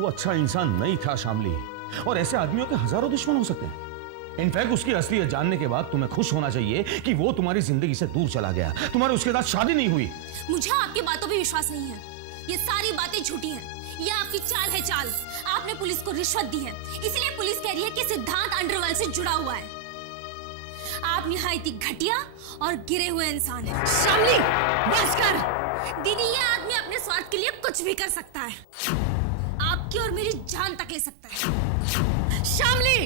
वो अच्छा इंसान नहीं था शामली, और ऐसे आदमियों के हजारों दुश्मन हो सकते हैं। इनफैक्ट उसकी असलियत जानने के बाद तुम्हें खुश होना चाहिए कि वो तुम्हारी जिंदगी से दूर चला गया, तुम्हारी उसके साथ शादी नहीं हुई। मुझे आपकी बातों पे विश्वास नहीं है। ये सारी बातें झूठी हैं। ये आपकी चाल है चाल। आपने पुलिस को रिश्वत दी है, इसलिए पुलिस कह रही है कि सिद्धांत अंडरवर्ल्ड से जुड़ा हुआ है। आप निहायती घटिया और गिरे हुए इंसान हैं। शामली, बस कर। दीदी, ये आदमी अपने स्वार्थ के लिए कुछ भी कर सकता है, आपकी और मेरी जान तक ले सकता है। शामली,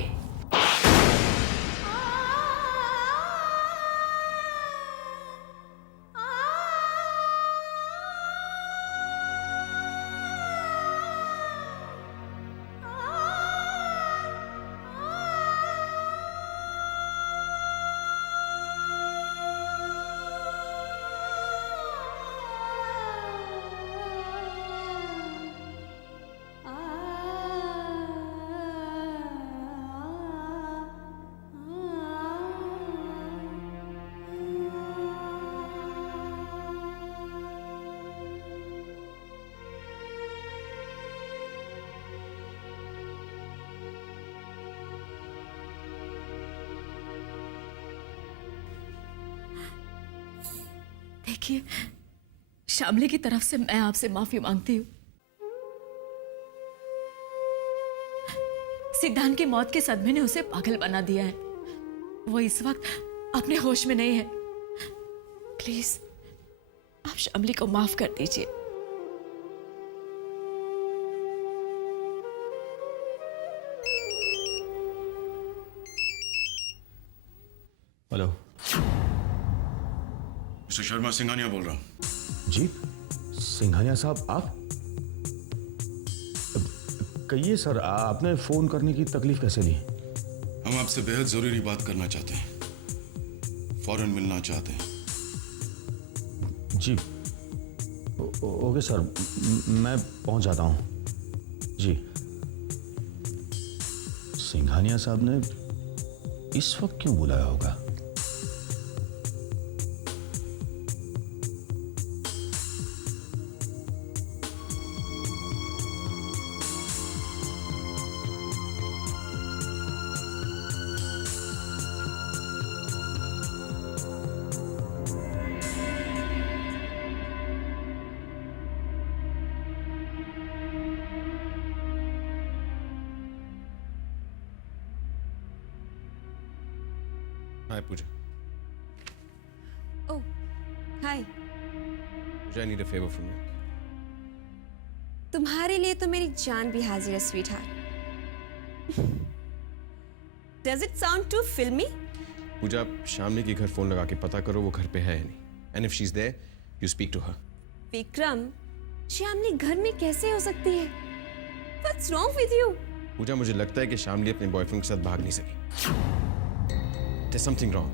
देखिए, शामली की तरफ से मैं आपसे माफी मांगती हूँ। सिद्धांत की मौत के सदमे ने उसे पागल बना दिया है। वो इस वक्त अपने होश में नहीं है। प्लीज आप शामली को माफ कर दीजिए। हेलो, मिस्टर शर्मा, सिंघानिया बोल रहा हूं। जी, सिंघानिया साहब, आप? कहिए सर, आपने फोन करने की तकलीफ कैसे ली? हम आपसे बेहद जरूरी बात करना चाहते हैं, फौरन मिलना चाहते हैं। जी, ओके सर, मैं पहुंच जाता हूं। जी। सिंघानिया साहब ने इस वक्त क्यों बुलाया होगा? Hi Pooja. Oh, hi. Pooja, I need a favour from you. तुम्हारे लिए तो मेरी जान भी हाजिर है, sweetheart. Does it sound too filmy? Pooja, Shamli के घर फोन लगा के पता करो वो घर पे है या नहीं। And if she is there, you speak to her. Vikram, Shamli घर में कैसे हो सकती है? What's wrong with you? पूजा, मुझे लगता है कि शामली अपने बॉयफ्रेंड के साथ भाग नहीं सकी। There's something wrong.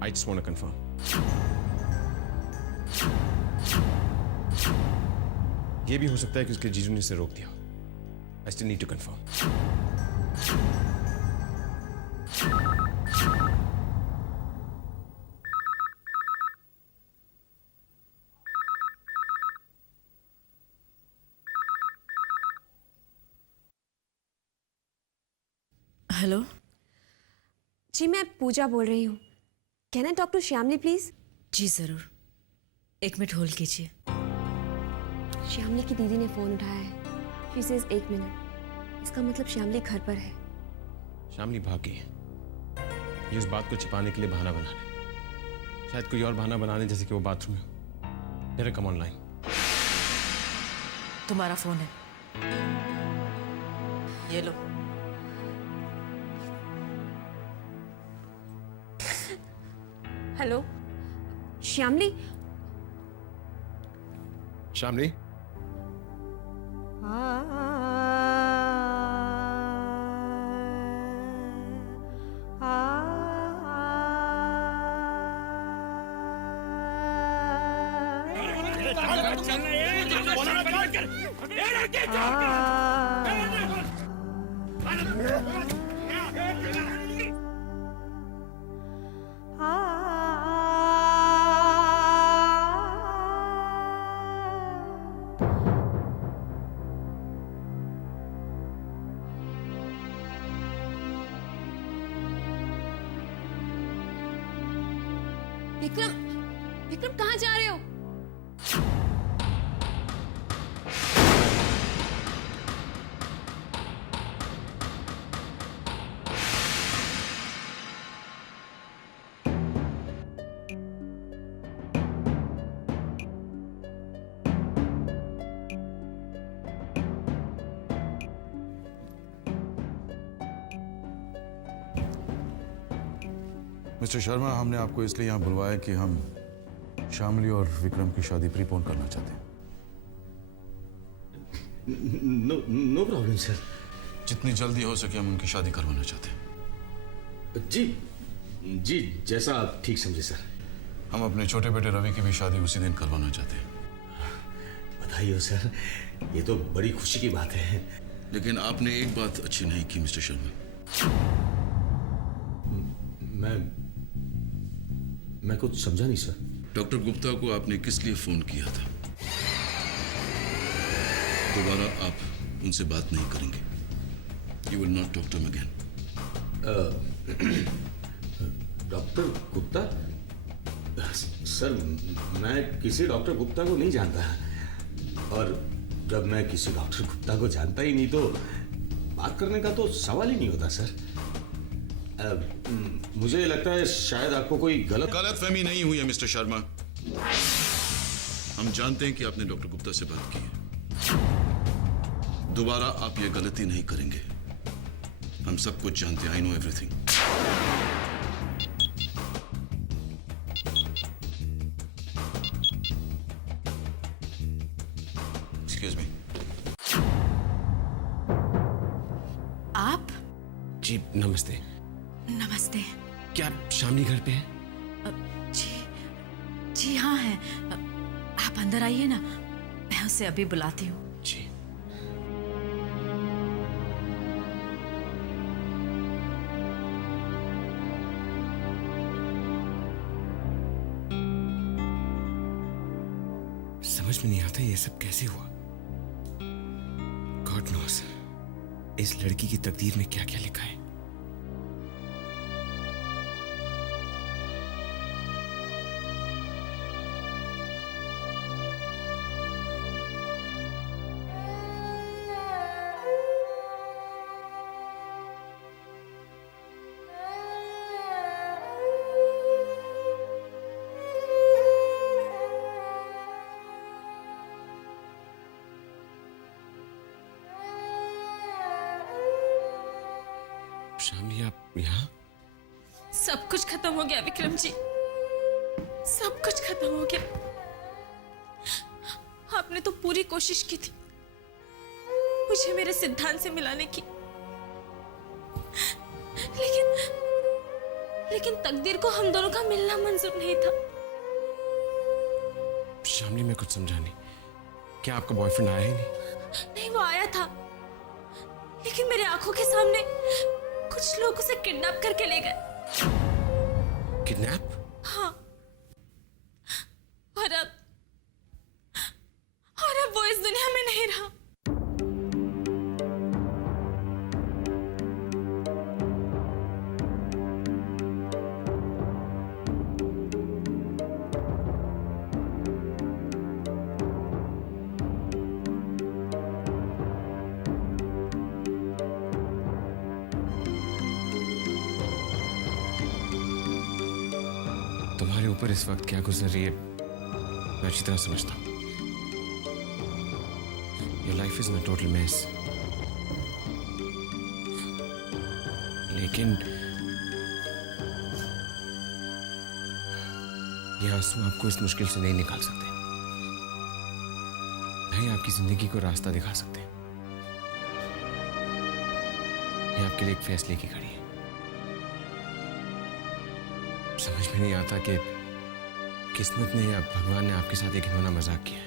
I just want to confirm. ये भी हो सकता है कि उसके जीजू ने इसे रोक दिया। I still need to confirm. Hello ji, मैं पूजा बोल रही हूँ। Can I talk to Shyamli please? जी जरूर, 1 मिनट होल्ड कीजिए। श्यामली की दीदी ने फोन उठाया है। She says 1 minute. इसका मतलब श्यामली घर पर है। शामली भाग गई है। ये उस बात को छिपाने के लिए बहाना बना रहे। शायद कोई और बहाना बनाने, जैसे कि वो बाथरूम में। मेरे कम ऑनलाइन। तुम्हारा फोन है, ये लो। हेलो श्यामली। शामली, विक्रम, विक्रम कहाँ जा रहे हो? मिस्टर शर्मा, हमने आपको इसलिए यहाँ बुलवाया कि हम शामली और विक्रम की शादी प्रीपोन करना चाहते हैं। No problem sir. जितनी जल्दी हो सके हम उनकी शादी करवाना चाहते हैं। जी जी, जैसा आप ठीक समझे सर। हम अपने छोटे बेटे रवि की भी शादी उसी दिन करवाना चाहते हैं। बधाई हो सर, ये तो बड़ी खुशी की बात है। लेकिन आपने एक बात अच्छी नहीं की मिस्टर शर्मा। मैं कुछ समझा नहीं सर। डॉक्टर गुप्ता को आपने किस लिए फोन किया था? दोबारा आप उनसे बात नहीं करेंगे। You will not talk to him again. Doctor Gupta? Sir, मैं किसी डॉक्टर गुप्ता को नहीं जानता, और जब मैं किसी डॉक्टर गुप्ता को जानता ही नहीं तो बात करने का तो सवाल ही नहीं होता सर। मुझे लगता है शायद आपको कोई गलतफहमी नहीं हुई है मिस्टर शर्मा। हम जानते हैं कि आपने डॉक्टर गुप्ता से बात की है। दोबारा आप ये गलती नहीं करेंगे। हम सब कुछ जानते हैं। I know everything. Excuse me. आप? जी नमस्ते। नमस्ते। क्या आप शामली घर पे हैं? जी हाँ है। आप अंदर आइए ना, मैं उसे अभी बुलाती हूँ। जी। समझ में नहीं आता ये सब कैसे हुआ। गॉड नोस इस लड़की की तकदीर में क्या क्या लिखा है। शामली, आप यहाँ? सब कुछ खत्म हो गया विक्रम जी, सब कुछ खत्म हो गया। आपने तो पूरी कोशिश की थी मुझे मेरे सिद्धांत से मिलाने की, लेकिन तकदीर को हम दोनों का मिलना मंजूर नहीं था। शामली, मैं कुछ समझा नहीं। क्या आपका बॉयफ्रेंड आया ही नहीं? नहीं, वो आया था, लेकिन मेरे आंखों के सामने कुछ लोग उसे किडनैप करके ले गए। किडनैप? हाँ। और अब वो इस दुनिया में नहीं रहा। तुम्हारी तुम्हारे ऊपर इस वक्त क्या गुजर रही है मैं अच्छी तरह समझता हूँ। Your life is in a total mess. लेकिन ये आंसू आपको इस मुश्किल से नहीं निकाल सकते, नहीं आपकी जिंदगी को रास्ता दिखा सकते। ये आपके लिए एक फैसले की घड़ी है। समझ में नहीं आता कि किस्मत ने या भगवान ने आपके साथ एक घिनौना मजाक किया है,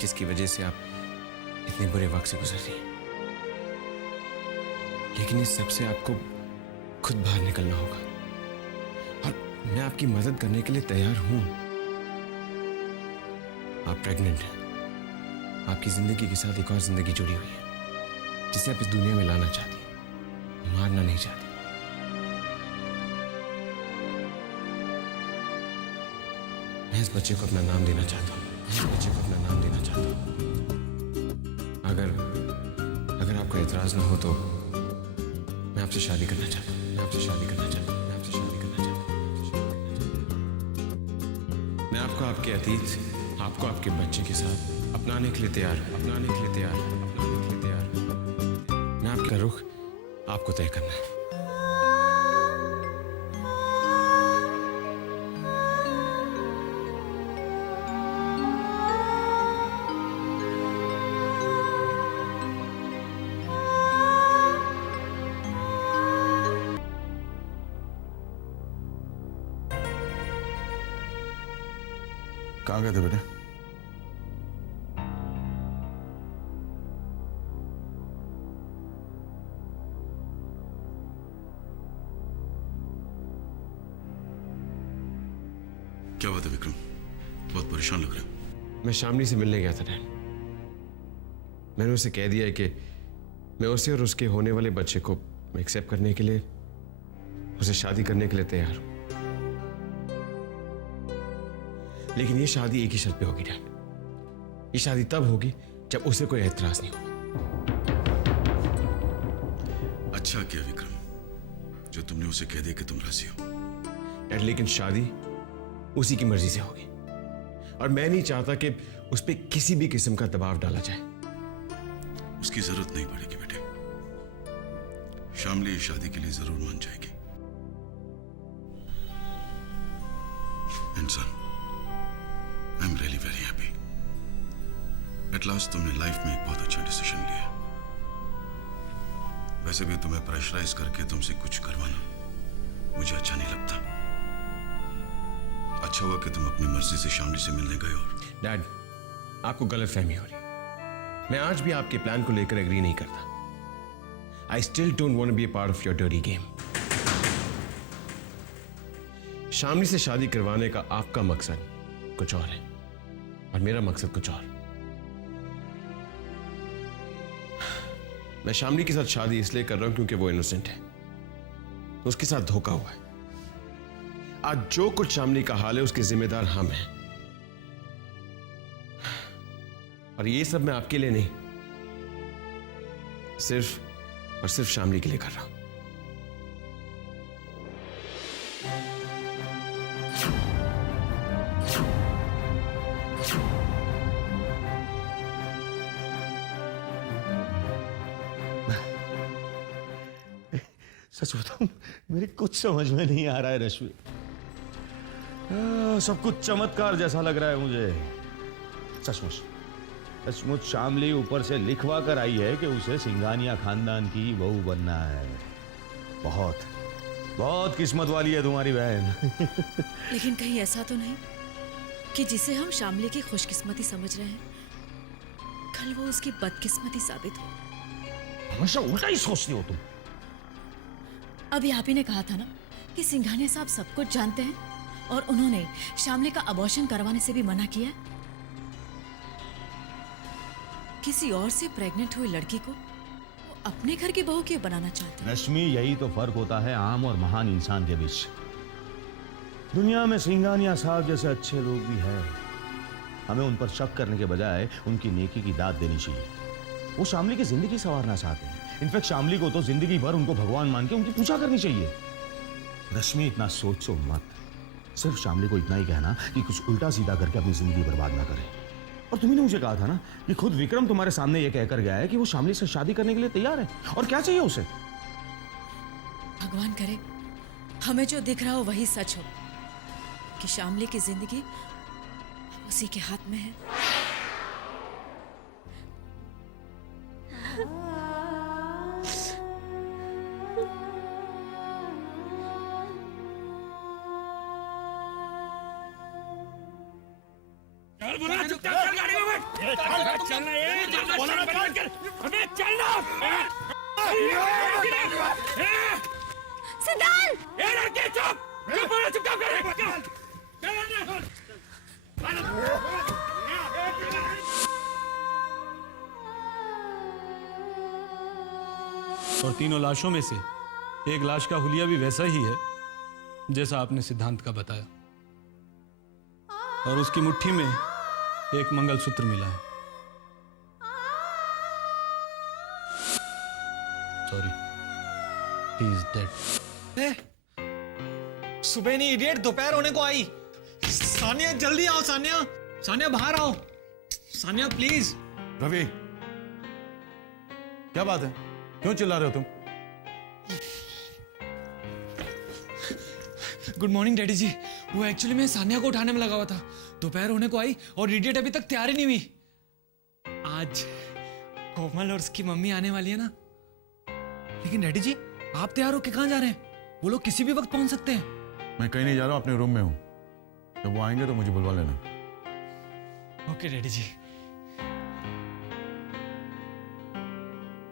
जिसकी वजह से आप इतने बुरे वक्त से गुजर रही हैं। लेकिन इस सब से आपको खुद बाहर निकलना होगा और मैं आपकी मदद करने के लिए तैयार हूं। आप प्रेग्नेंट हैं, आपकी जिंदगी के साथ एक और जिंदगी जुड़ी हुई है जिसे आप इस दुनिया में लाना चाहती हैं, मारना नहीं चाहती। मैं इस बच्चे को अपना नाम देना चाहता हूँ, इस बच्चे को अपना नाम देना चाहता हूँ। अगर आपको एतराज ना हो तो मैं आपसे शादी करना चाहता हूँ, मैं आपसे शादी करना चाहता हूँ, मैं आपसे शादी करना चाहता हूँ। मैं आपको आपके अतीत, आपको आपके बच्चे के साथ अपनाने के लिए तैयार हूँ, अपनाने के लिए तैयार हूँ, अपनाने के लिए तैयार हूँ। मैं आपका रुख आपको तय करना है। कहाँ गए थे बेटे? क्या बात है विक्रम, बहुत परेशान लग रहे हो। मैं शामली से मिलने गया था डैड। मैंने उसे कह दिया है कि मैं उसे और उसके होने वाले बच्चे को एक्सेप्ट करने के लिए, उसे शादी करने के लिए तैयार हूं। लेकिन ये शादी एक ही शर्त पे होगी डैड। ये शादी तब होगी जब उसे कोई एतराज नहीं होगा। अच्छा किया विक्रम जो तुमने उसे कह दिया कि तुम राजी हो। डैड लेकिन शादी उसी की मर्जी से होगी और मैं नहीं चाहता कि उस पर किसी भी किस्म का दबाव डाला जाए। उसकी जरूरत नहीं पड़ेगी बेटे, शामली इस शादी के लिए जरूर मान जाएगी। इंसान I am really very happy. At last तुमने लाइफ में एक बहुत अच्छा डिसीजन लिया। वैसे भी तुम्हें प्रेशराइज करके तुमसे कुछ करवाना मुझे अच्छा नहीं लगता। अच्छा हुआ कि तुम अपनी मर्जी से शामली से मिलने गए। और डैड आपको गलतफहमी हो रही। मैं आज भी आपके प्लान को लेकर एग्री नहीं करता। I still don't want to be a part of your dirty game. Shamli से शादी करवाने का आपका मकसद कुछ और है और मेरा मकसद कुछ और। मैं शामली के साथ शादी इसलिए कर रहा हूं क्योंकि वो इनोसेंट है, उसके साथ धोखा हुआ है। आज जो कुछ शामली का हाल है उसके जिम्मेदार हम हैं। और ये सब मैं आपके लिए नहीं, सिर्फ और सिर्फ शामली के लिए कर रहा हूं। सच बताऊं मेरे कुछ समझ में नहीं आ रहा है रश्मि। सब कुछ चमत्कार जैसा लग रहा है मुझे। सचमुच शामली ऊपर से लिखवा कर आई है कि उसे सिंघानिया खानदान की बहू बनना है। बहुत बहुत किस्मत वाली है तुम्हारी बहन। लेकिन कहीं ऐसा तो नहीं कि जिसे हम शामली की खुशकिस्मती समझ रहे हैं कल वो उसकी बदकिस्मती साबित हो। हमेशा उल्टा ही सोचती हो तुम। अभी आप ही ने कहा था ना कि सिंघानिया साहब सब कुछ जानते हैं और उन्होंने शामली का अबॉर्शन करवाने से भी मना किया। किसी और से प्रेग्नेंट हुई लड़की को वो अपने घर की बहू क्यों बनाना चाहते हैं? रश्मि यही तो फर्क होता है आम और महान इंसान के बीच। दुनिया में सिंघानिया साहब जैसे अच्छे लोग भी हैं। हमें उन पर शक करने के बजाय उनकी नेकी की दाद देनी चाहिए। वो शामली की जिंदगी संवारना चाहते हैं। इनफैक्ट शामली को तो जिंदगी भर उनको भगवान मान के उनकी पूजा करनी चाहिए। रश्मि इतना सोचो मत। सिर्फ शामली को इतना ही कहना कि कुछ उल्टा सीधा करके अपनी जिंदगी बर्बाद ना करे। और तुम्ही ने मुझे कहा था ना कि खुद विक्रम तुम्हारे सामने ये कहकर गया है कि वो शामली से शादी करने के लिए तैयार है, और क्या चाहिए उसे? भगवान करे हमें जो दिख रहा हो वही सच हो, कि शामली की जिंदगी उसी के हाथ में है। और तीनों लाशों में से एक लाश का हुलिया भी वैसा ही है जैसा आपने सिद्धांत का बताया, और उसकी मुट्ठी में एक मंगलसूत्र मिला है। Sorry, he is dead. सुबह नहीं इडियट, दोपहर होने को आई। सानिया जल्दी आओ, सानिया सानिया बाहर आओ, सानिया प्लीज। रवि, क्या बात है? क्यों चिल्ला रहे हो तुम? गुड मॉर्निंग डैडी जी। वो एक्चुअली मैं सानिया को उठाने में लगा हुआ था, दोपहर होने को आई और इडियट अभी तक तैयार ही नहीं हुई। आज कोमल और उसकी मम्मी आने वाली है ना। लेकिन डैडी जी आप तैयार होके कहाँ जा रहे हैं? वो लोग किसी भी वक्त पहुंच सकते हैं। मैं कहीं नहीं जा रहा हूं, अपने रूम में हूं। जब वो आएंगे तो मुझे बुलवा लेना। ओके डैडी जी।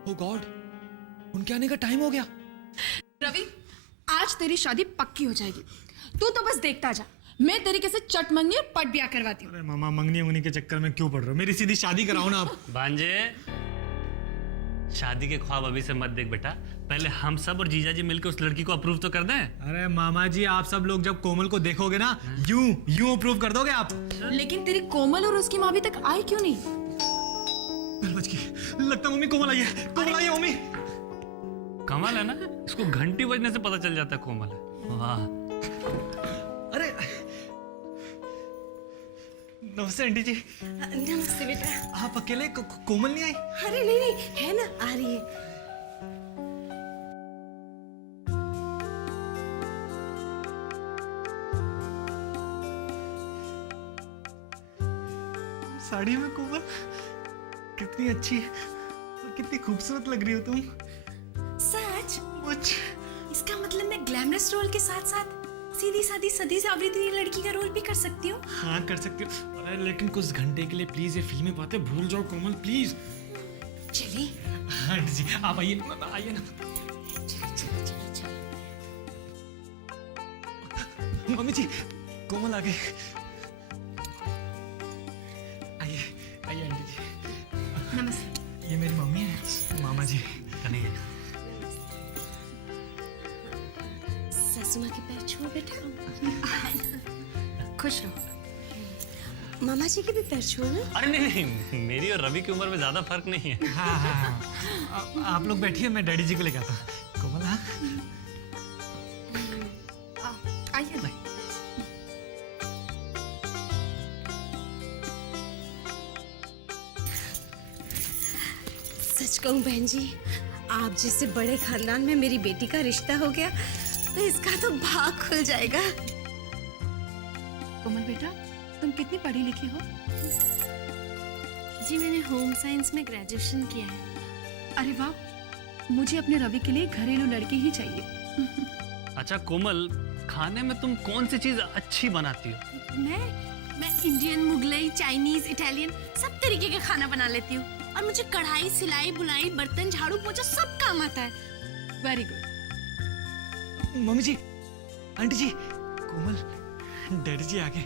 ओ गॉड, उनके आने का टाइम हो गया। रवि, आज तेरी शादी पक्की हो जाएगी, तू तो बस देखता जा। मैं तरीके से चट मंगनी और पट ब्याह करवाती हूँ। अरे मामा, मंगनी मंगनी के चक्कर में क्यों पड़ रहे हो? मेरी सीधी शादी कराओ ना आप। भांजे, शादी के ख्वाब अभी से मत देख बेटा, पहले हम सब और जीजा जी मिलकर उस लड़की को अप्रूव तो कर दें। अरे मामा जी, आप सब लोग जब कोमल को देखोगे ना, यूं अप्रूव कर दोगे आप। लेकिन तेरी कोमल और उसकी माँ अभी तक आई क्यों नहीं? बेल बज गई, लगता है मम्मी कोमल आई है। कोमल आई है मम्मी। कमाल है ना, इसको घंटी बजने से पता चल जाता है कोमल है। वाह। अरे नमस्ते आंटी जी। नमस्ते बेटा। आप अकेले? कोमल नहीं आई? अरे नहीं नहीं, है ना, आ रही है। साड़ी में कोमल कितनी अच्छी और कितनी खूबसूरत लग रही हो तुम। सच? मुझ इसका मतलब मैं ग्लैमरस रोल के साथ साथ सीधी सादी सदी सावरी लड़की का रोल भी कर सकती हूँ। हाँ कर सकती हो। अरे लेकिन कुछ घंटे के लिए प्लीज ये फिल्मी बातें भूल जाओ कोमल, प्लीज। चलिए। हाँ आंटी जी आप आइए, आइए ना। मम्मी जी, कोमल आ गई। आइए आइए आंटी जी। नमस्ते। ये मेरी मम्मी है, मामा जी। कन्हैया। सासू माँ के पैर छुओ बेटा। खुश रहो। मामा जी के भी पैर छुओ ना। अरे नहीं नहीं, मेरी और रवि की उम्र में ज्यादा फर्क नहीं है। हाँ हाँ, आप लोग बैठिए, मैं डैडी जी को लेकर आता हूँ। कोमल हाँ आइए ना। सच कहूँ बहन जी, आप जैसे बड़े खानदान में मेरी बेटी का रिश्ता हो गया तो इसका तो भाग खुल जाएगा। कोमल बेटा, तुम कितनी पढ़ी लिखी हो? जी मैंने होम साइंस में ग्रेजुएशन किया है। अरे वाह, मुझे अपने रवि के लिए घरेलू लड़की ही चाहिए। अच्छा कोमल, खाने में तुम कौन सी चीज अच्छी बनाती हो? मैं इंडियन, मुगलई, चाइनीज, इटालियन सब तरीके का खाना बना लेती हूँ। और मुझे कढ़ाई, सिलाई, बुनाई, बर्तन, झाड़ू पोछा सब काम आता है। Very good. मम्मी जी, आंटी जी, कोमल, डैडी जी आ गए।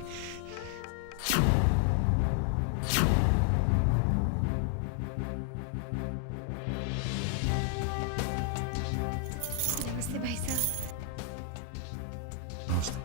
नमस्ते भाई साहब। नमस्ते।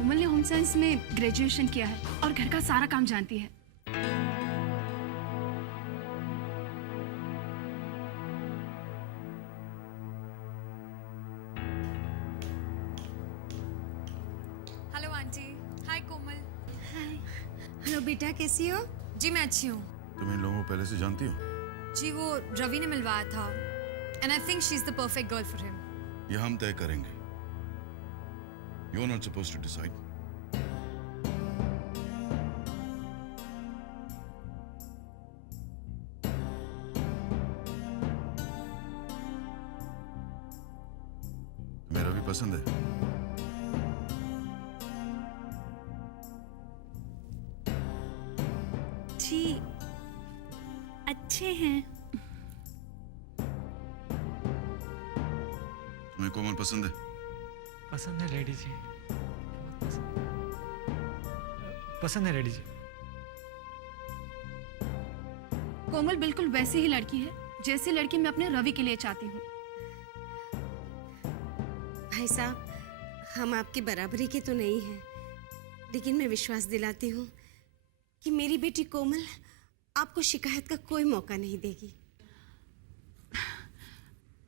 कोमल ने होम साइंस में ग्रेजुएशन किया है और घर का सारा काम जानती है। Hello aunty. Hi Komal. Hello बेटा, कैसी हो? जी मैं अच्छी हूँ। तुम इन लोगों को पहले से जानती हो? जी वो रवि ने मिलवाया था and I think she is the perfect girl for him. ये हम तय करेंगे। You are not supposed to decide. मेरा भी पसंद है। जी अच्छे हैं। तुम्हें कोमल पसंद है? पसंद है डैडी जी, पसंद है डैडी जी। कोमल बिल्कुल वैसी ही लड़की है जैसी लड़की मैं अपने रवि के लिए चाहती हूँ। भाई साहब, हम आपकी बराबरी के तो नहीं हैं, लेकिन मैं विश्वास दिलाती हूँ कि मेरी बेटी कोमल आपको शिकायत का कोई मौका नहीं देगी।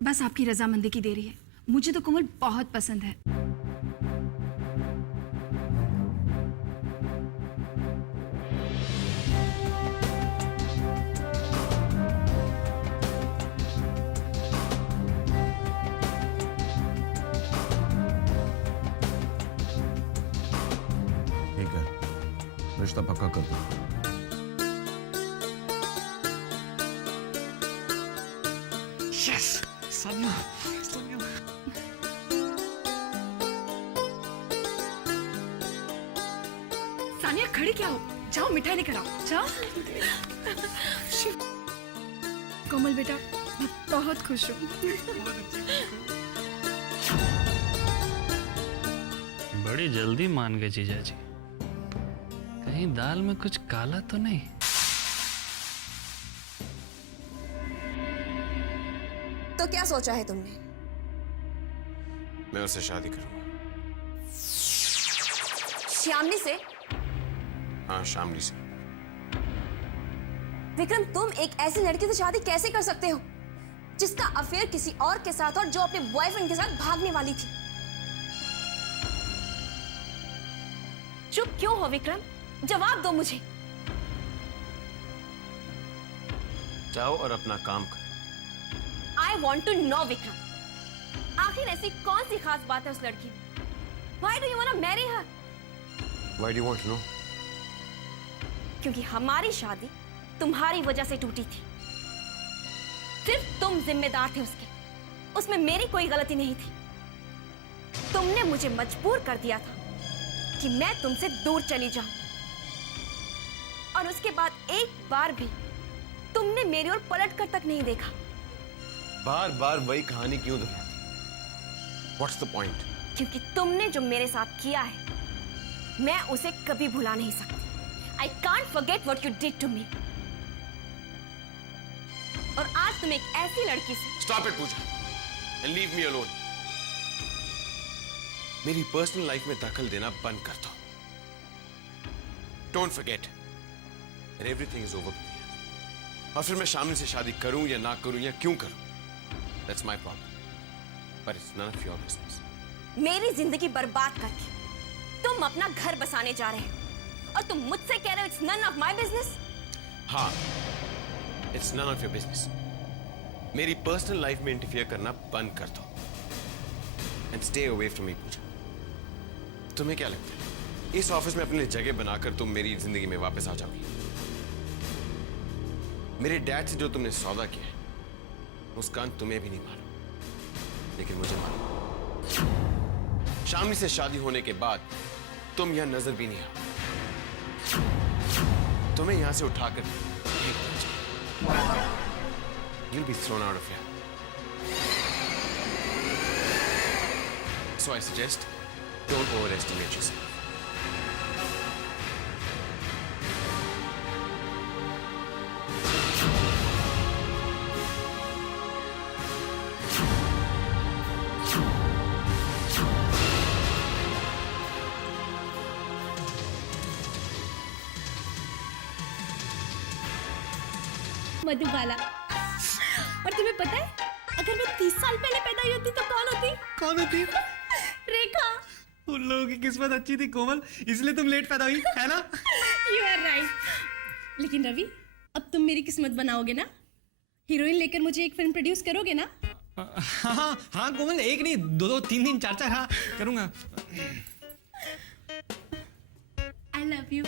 बस आपकी रजामंदी की देरी है। मुझे तो कोमल बहुत पसंद है। ठीक है, रिश्ता पक्का कर दो। यस सानिया, सानिया खड़ी क्या हो? जाओ मिठाई लेकर आओ, जाओ। कोमल बेटा, मैं बहुत खुश हूँ। बड़ी जल्दी मान गए जीजा जी। कहीं दाल में कुछ काला तो नहीं? तो क्या सोचा है तुमने? मैं उससे शादी करूंगा। श्यामली से? हाँ, शामली से। विक्रम, तुम एक ऐसी लड़की से शादी कैसे कर सकते हो जिसका अफेयर किसी और के साथ और जो अपने बॉयफ्रेंड के साथ भागने वाली थी? चुप क्यों हो विक्रम? जवाब दो मुझे। जाओ और अपना काम करो। I want to know Vikram, आखिर ऐसी कौन सी खास बात है उस लड़की में? Why do you wanna marry her? Why do you want to know? क्योंकि हमारी शादी तुम्हारी वजह से टूटी थी। सिर्फ तुम जिम्मेदार थे उसके, उसमें मेरी कोई गलती नहीं थी। तुमने मुझे मजबूर कर दिया था कि मैं तुमसे दूर चली जाऊं, और उसके बाद एक बार भी तुमने मेरी ओर पलट कर तक नहीं देखा। बार बार वही कहानी क्यों दोहराती? What's the point? क्योंकि तुमने जो मेरे साथ किया है मैं उसे कभी भुला नहीं सकती। I can't forget what you did to me. और आज तुम एक ऐसी लड़की से Stop it, Pooja, and leave me alone. मेरी पर्सनल लाइफ में दखल देना बंद कर दो। Don't forget that everything is over. और फिर मैं शामिल से शादी करूं या ना करूं या क्यों करूं, that's my problem. But it's none of your business. मेरी जिंदगी बर्बाद करके तुम अपना घर बसाने जा रहे हो और तुम मुझसे कह रहे हो it's none of my business? हाँ, it's none of your business. मेरी पर्सनल लाइफ में इंटरफियर करना बंद कर दो and stay away from me, पूजा। तुम्हें क्या लगता है इस ऑफिस में अपनी जगह बनाकर तुम मेरी जिंदगी में वापस आ जाओगी? मेरे डैड से जो तुमने सौदा किया है मुस्कान तुम्हें भी नहीं मालूम, लेकिन मुझे मालूम। शामली से शादी होने के बाद तुम यहां नजर भी नहीं आओ। तुम्हें यहां से उठाकर you'll be thrown out of here. So I suggest don't overestimate yourself. Madhubala. और तुम्हें पता है, अगर मैं 30 साल पहले पैदा हुई होती तो कौन होती? रेखा। उन लोगों की किस्मत अच्छी थी कोमल, इसलिए तुम लेट पैदा हुई, है ना? You are right। लेकिन रवि, अब तुम मेरी किस्मत बनाओगे ना? हीरोइन लेकर मुझे एक फिल्म प्रोड्यूस करोगे ना? हाँ हाँ कोमल, एक नहीं, दो, तीन, चार, हाँ करूंगा। I love you।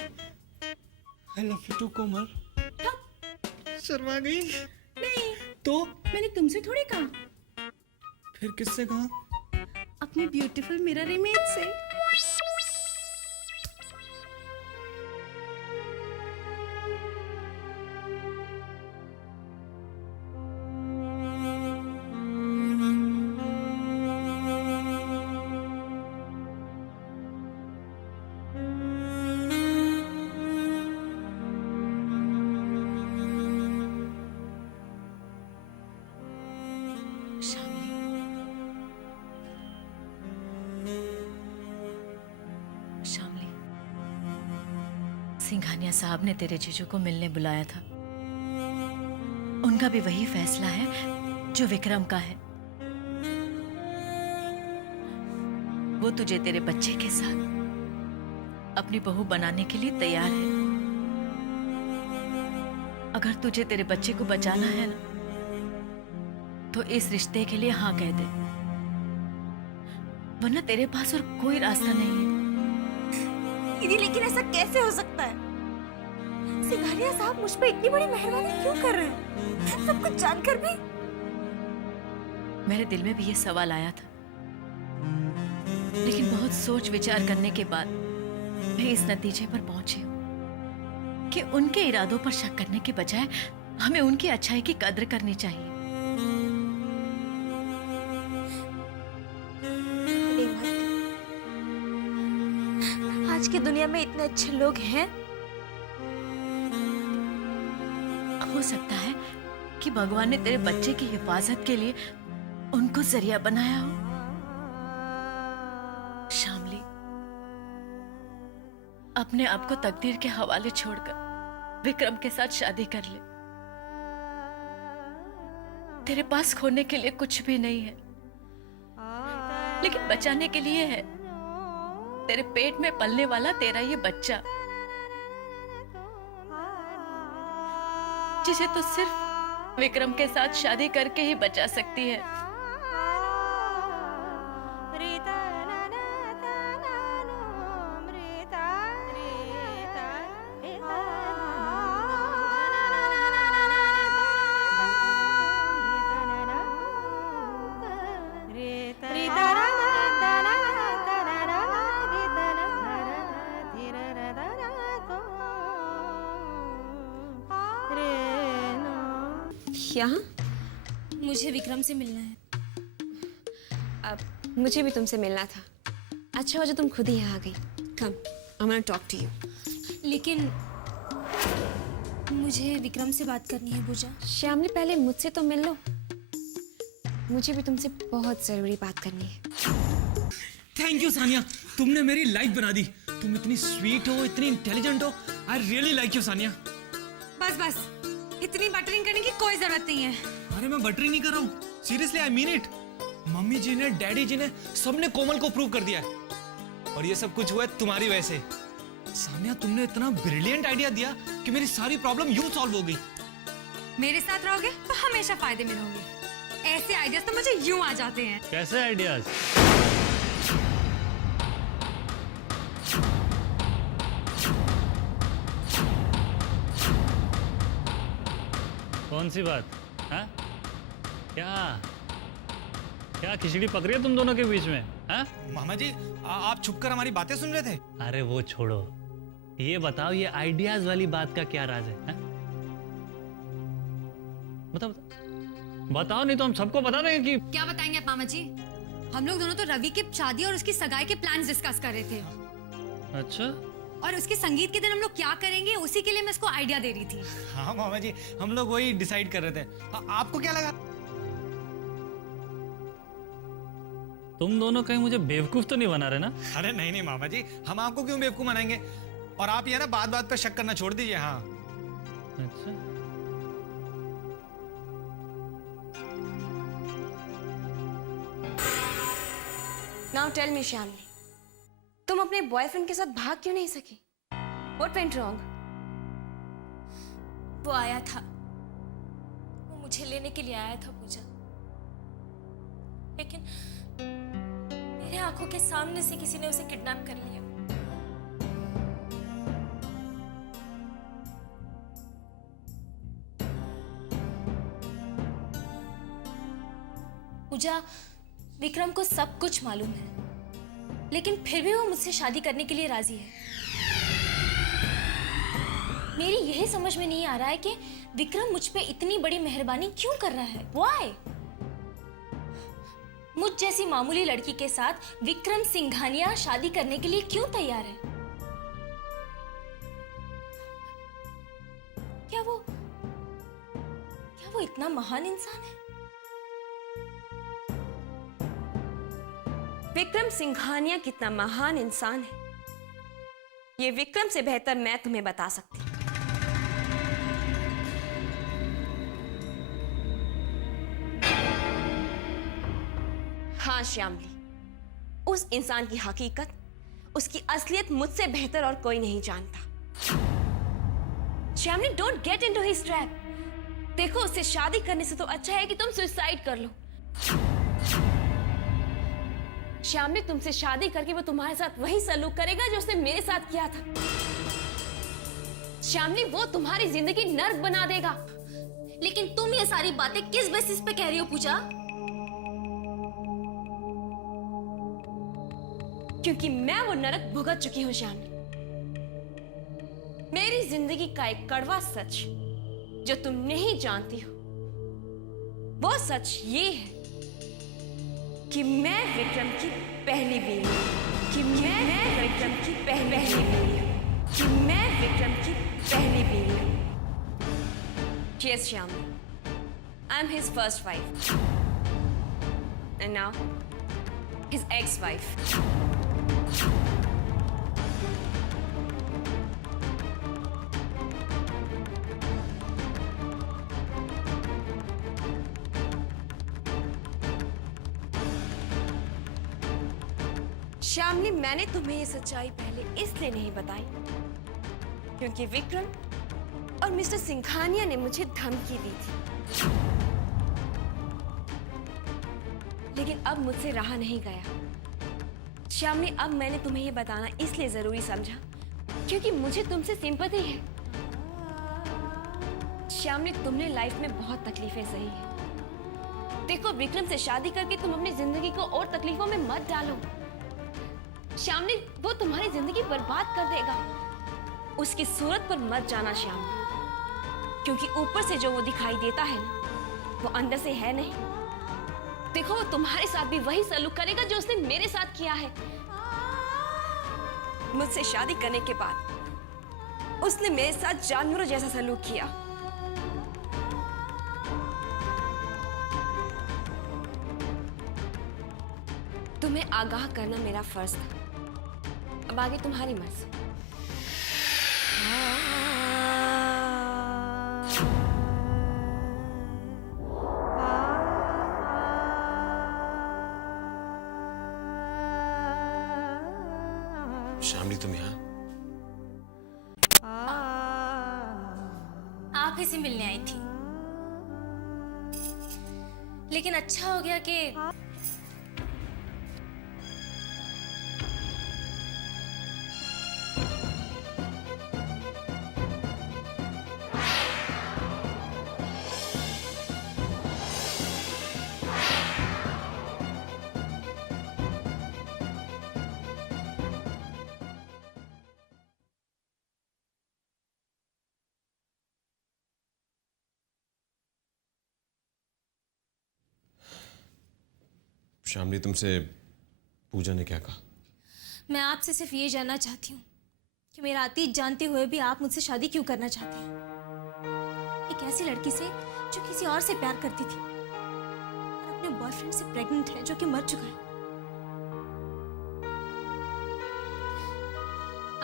I love you too कोमल। शर्मा गई? नहीं तो मैंने तुमसे थोड़ी कहा। फिर किससे कहा? अपनी ब्यूटीफुल मिरर इमेज से। शामली, सिंघानिया साहब ने तेरे जीजू को मिलने बुलाया था। उनका भी वही फैसला है जो विक्रम का है। वो तुझे तेरे बच्चे के साथ अपनी बहू बनाने के लिए तैयार है। अगर तुझे तेरे बच्चे को बचाना है ना, तो इस रिश्ते के लिए हाँ कह दे, वरना तेरे पास और कोई रास्ता नहीं है। दीदी, लेकिन ऐसा कैसे हो सकता है? सिंघानिया साहब मुझ पे इतनी बड़ी मेहरबानी क्यों कर रहे हैं, सब कुछ जानकर भी? मेरे दिल में भी ये सवाल आया था, लेकिन बहुत सोच विचार करने के बाद मैं इस नतीजे पर पहुंची हूं कि उनके इरादों पर शक करने के बजाय हमें उनकी अच्छाई की कद्र करनी चाहिए। आज की दुनिया में इतने अच्छे लोग हैं। हो सकता है कि भगवान ने तेरे बच्चे की हिफाजत के लिए उनको जरिया बनाया हो। शामली, अपने आप को तकदीर के हवाले छोड़कर विक्रम के साथ शादी कर ले। तेरे पास खोने के लिए कुछ भी नहीं है, लेकिन बचाने के लिए है। तेरे पेट में पलने वाला तेरा ये बच्चा, जिसे तो सिर्फ विक्रम के साथ शादी करके ही बचा सकती है। क्या? मुझे विक्रम से मिलना है। अब मुझे भी तुमसे मिलना था। अच्छा हो जो तुम खुद ही यहाँ आ गई। Come, I want to talk to you. लेकिन मुझे विक्रम से बात करनी है पूजा। श्यामली, पहले मुझसे तो मिल लो। मुझे भी तुमसे बहुत जरूरी बात करनी है। थैंक यू सानिया, तुमने मेरी लाइफ बना दी। तुम इतनी स्वीट हो, इतनी इंटेलिजेंट हो। I really like you Sania. बस बस, इतनी बटरिंग करने की कोई जरूरत नहीं है। अरे मैं बटरिंग नहीं कर रहा हूँ, seriously I mean it. Mummy ji ने, डैडी जी ने, सबने कोमल को प्रूव कर दिया है। और ये सब कुछ हुआ है तुम्हारी वजह से। सानिया, तुमने इतना ब्रिलियंट आइडिया दिया कि मेरी सारी प्रॉब्लम यूं सॉल्व हो गई। मेरे साथ रहोगे तो हमेशा फायदे में रहोगे। ऐसे आइडियाज तो मुझे यूं आ जाते हैं। कैसे आइडियाज? कौन सी बात? हाँ? क्या खिचड़ी पक रही है तुम दोनों के बीच में? हाँ? मामा जी, आप छुपकर हमारी बातें सुन रहे थे? अरे वो छोड़ो, ये बताओ, ये आइडियाज वाली बात का क्या राज है? हाँ? बताओ, नहीं तो हम सबको बता देंगे कि। क्या बताएंगे आप मामा जी? हम लोग दोनों तो रवि की शादी और उसकी सगाई के प्लान्स डिस्कस कर रहे थे। अच्छा? और उसके संगीत के दिन हम लोग क्या करेंगे, उसी के लिए मैं इसको आइडिया दे रही थी। हाँ मामा जी, हम लोग वही डिसाइड कर रहे थे। आपको क्या लगा? तुम दोनों कहीं मुझे बेवकूफ तो नहीं बना रहे ना? अरे नहीं नहीं मामा जी, हम आपको क्यों बेवकूफ बनाएंगे? और आप ये ना बात बात पर शक करना छोड़ दीजिए। हाँ। अच्छा, नाउ टेल मी श्यामली, तुम अपने बॉयफ्रेंड के साथ भाग क्यों नहीं सकी? What went wrong? वो आया था, वो मुझे लेने के लिए आया था पूजा, लेकिन मेरे आंखों के सामने से किसी ने उसे किडनैप कर लिया। पूजा, विक्रम को सब कुछ मालूम है, लेकिन फिर भी वो मुझसे शादी करने के लिए राजी है। मेरी यही समझ में नहीं आ रहा है कि विक्रम मुझ पे इतनी बड़ी मेहरबानी क्यों कर रहा है। Why? मुझ जैसी मामूली लड़की के साथ विक्रम सिंघानिया शादी करने के लिए क्यों तैयार है? क्या वो इतना महान इंसान है? विक्रम सिंघानिया कितना महान इंसान है, ये विक्रम से बेहतर मैं तुम्हें बता सकती हूं। हाँ श्यामली, उस इंसान की हकीकत, उसकी असलियत मुझसे बेहतर और कोई नहीं जानता। Shyamli, don't get into his trap. देखो, उससे शादी करने से तो अच्छा है कि तुम सुसाइड कर लो। श्यामली, तुमसे शादी करके वो तुम्हारे साथ वही सलूक करेगा जो उसने मेरे साथ किया था। श्यामली, वो तुम्हारी जिंदगी नर्क बना देगा। लेकिन तुम ये सारी बातें किस बेसिस पे कह रही हो पूजा? क्योंकि मैं वो नरक भुगत चुकी हूं श्यामली। मेरी जिंदगी का एक कड़वा सच जो तुम नहीं जानती हो, वो सच ये है कि मैं विक्रम की पहली बीवी हूं, कि मैं विक्रम की पहली बीवी हूं, कि मैं विक्रम की पहली बीवी हूं। Yes, Shyamli, I'm his first wife, and now his ex-wife. श्यामली, मैंने तुम्हें ये सच्चाई पहले इसलिए नहीं बताई क्योंकि विक्रम और मिस्टर सिंघानिया ने मुझे धमकी दी थी, लेकिन अब मुझसे रहा नहीं गया। श्यामली, अब मैंने तुम्हें ये बताना इसलिए जरूरी समझा क्योंकि मुझे तुमसे सिंपैथी है। श्यामली, तुमने लाइफ में बहुत तकलीफें सही है। देखो, विक्रम से शादी करके तुम अपनी जिंदगी को और तकलीफों में मत डालो। श्यामली, वो तुम्हारी जिंदगी बर्बाद कर देगा। उसकी सूरत पर मत जाना श्यामली, क्योंकि ऊपर से जो वो दिखाई देता है ना, वो अंदर से है नहीं। देखो, वो तुम्हारे साथ भी वही सलूक करेगा जो उसने मेरे साथ किया है। मुझसे शादी करने के बाद उसने मेरे साथ जानवरों जैसा सलूक किया। तुम्हें आगाह करना मेरा फर्ज था। अब आगे तुम्हारी मर्जी। श्यामली, तुम यहाँ? आप ही से मिलने आई थी, लेकिन अच्छा हो गया कि श्यामली, तुमसे पूजा ने क्या कहा? मैं आपसे सिर्फ ये जानना चाहती हूँ कि मेरा अतीत जानते हुए भी आप मुझसे शादी क्यों करना चाहते हैं? एक ऐसी लड़की से जो किसी और से प्यार करती थी और अपने बॉयफ्रेंड से प्रेग्नेंट है जो कि मर चुका है।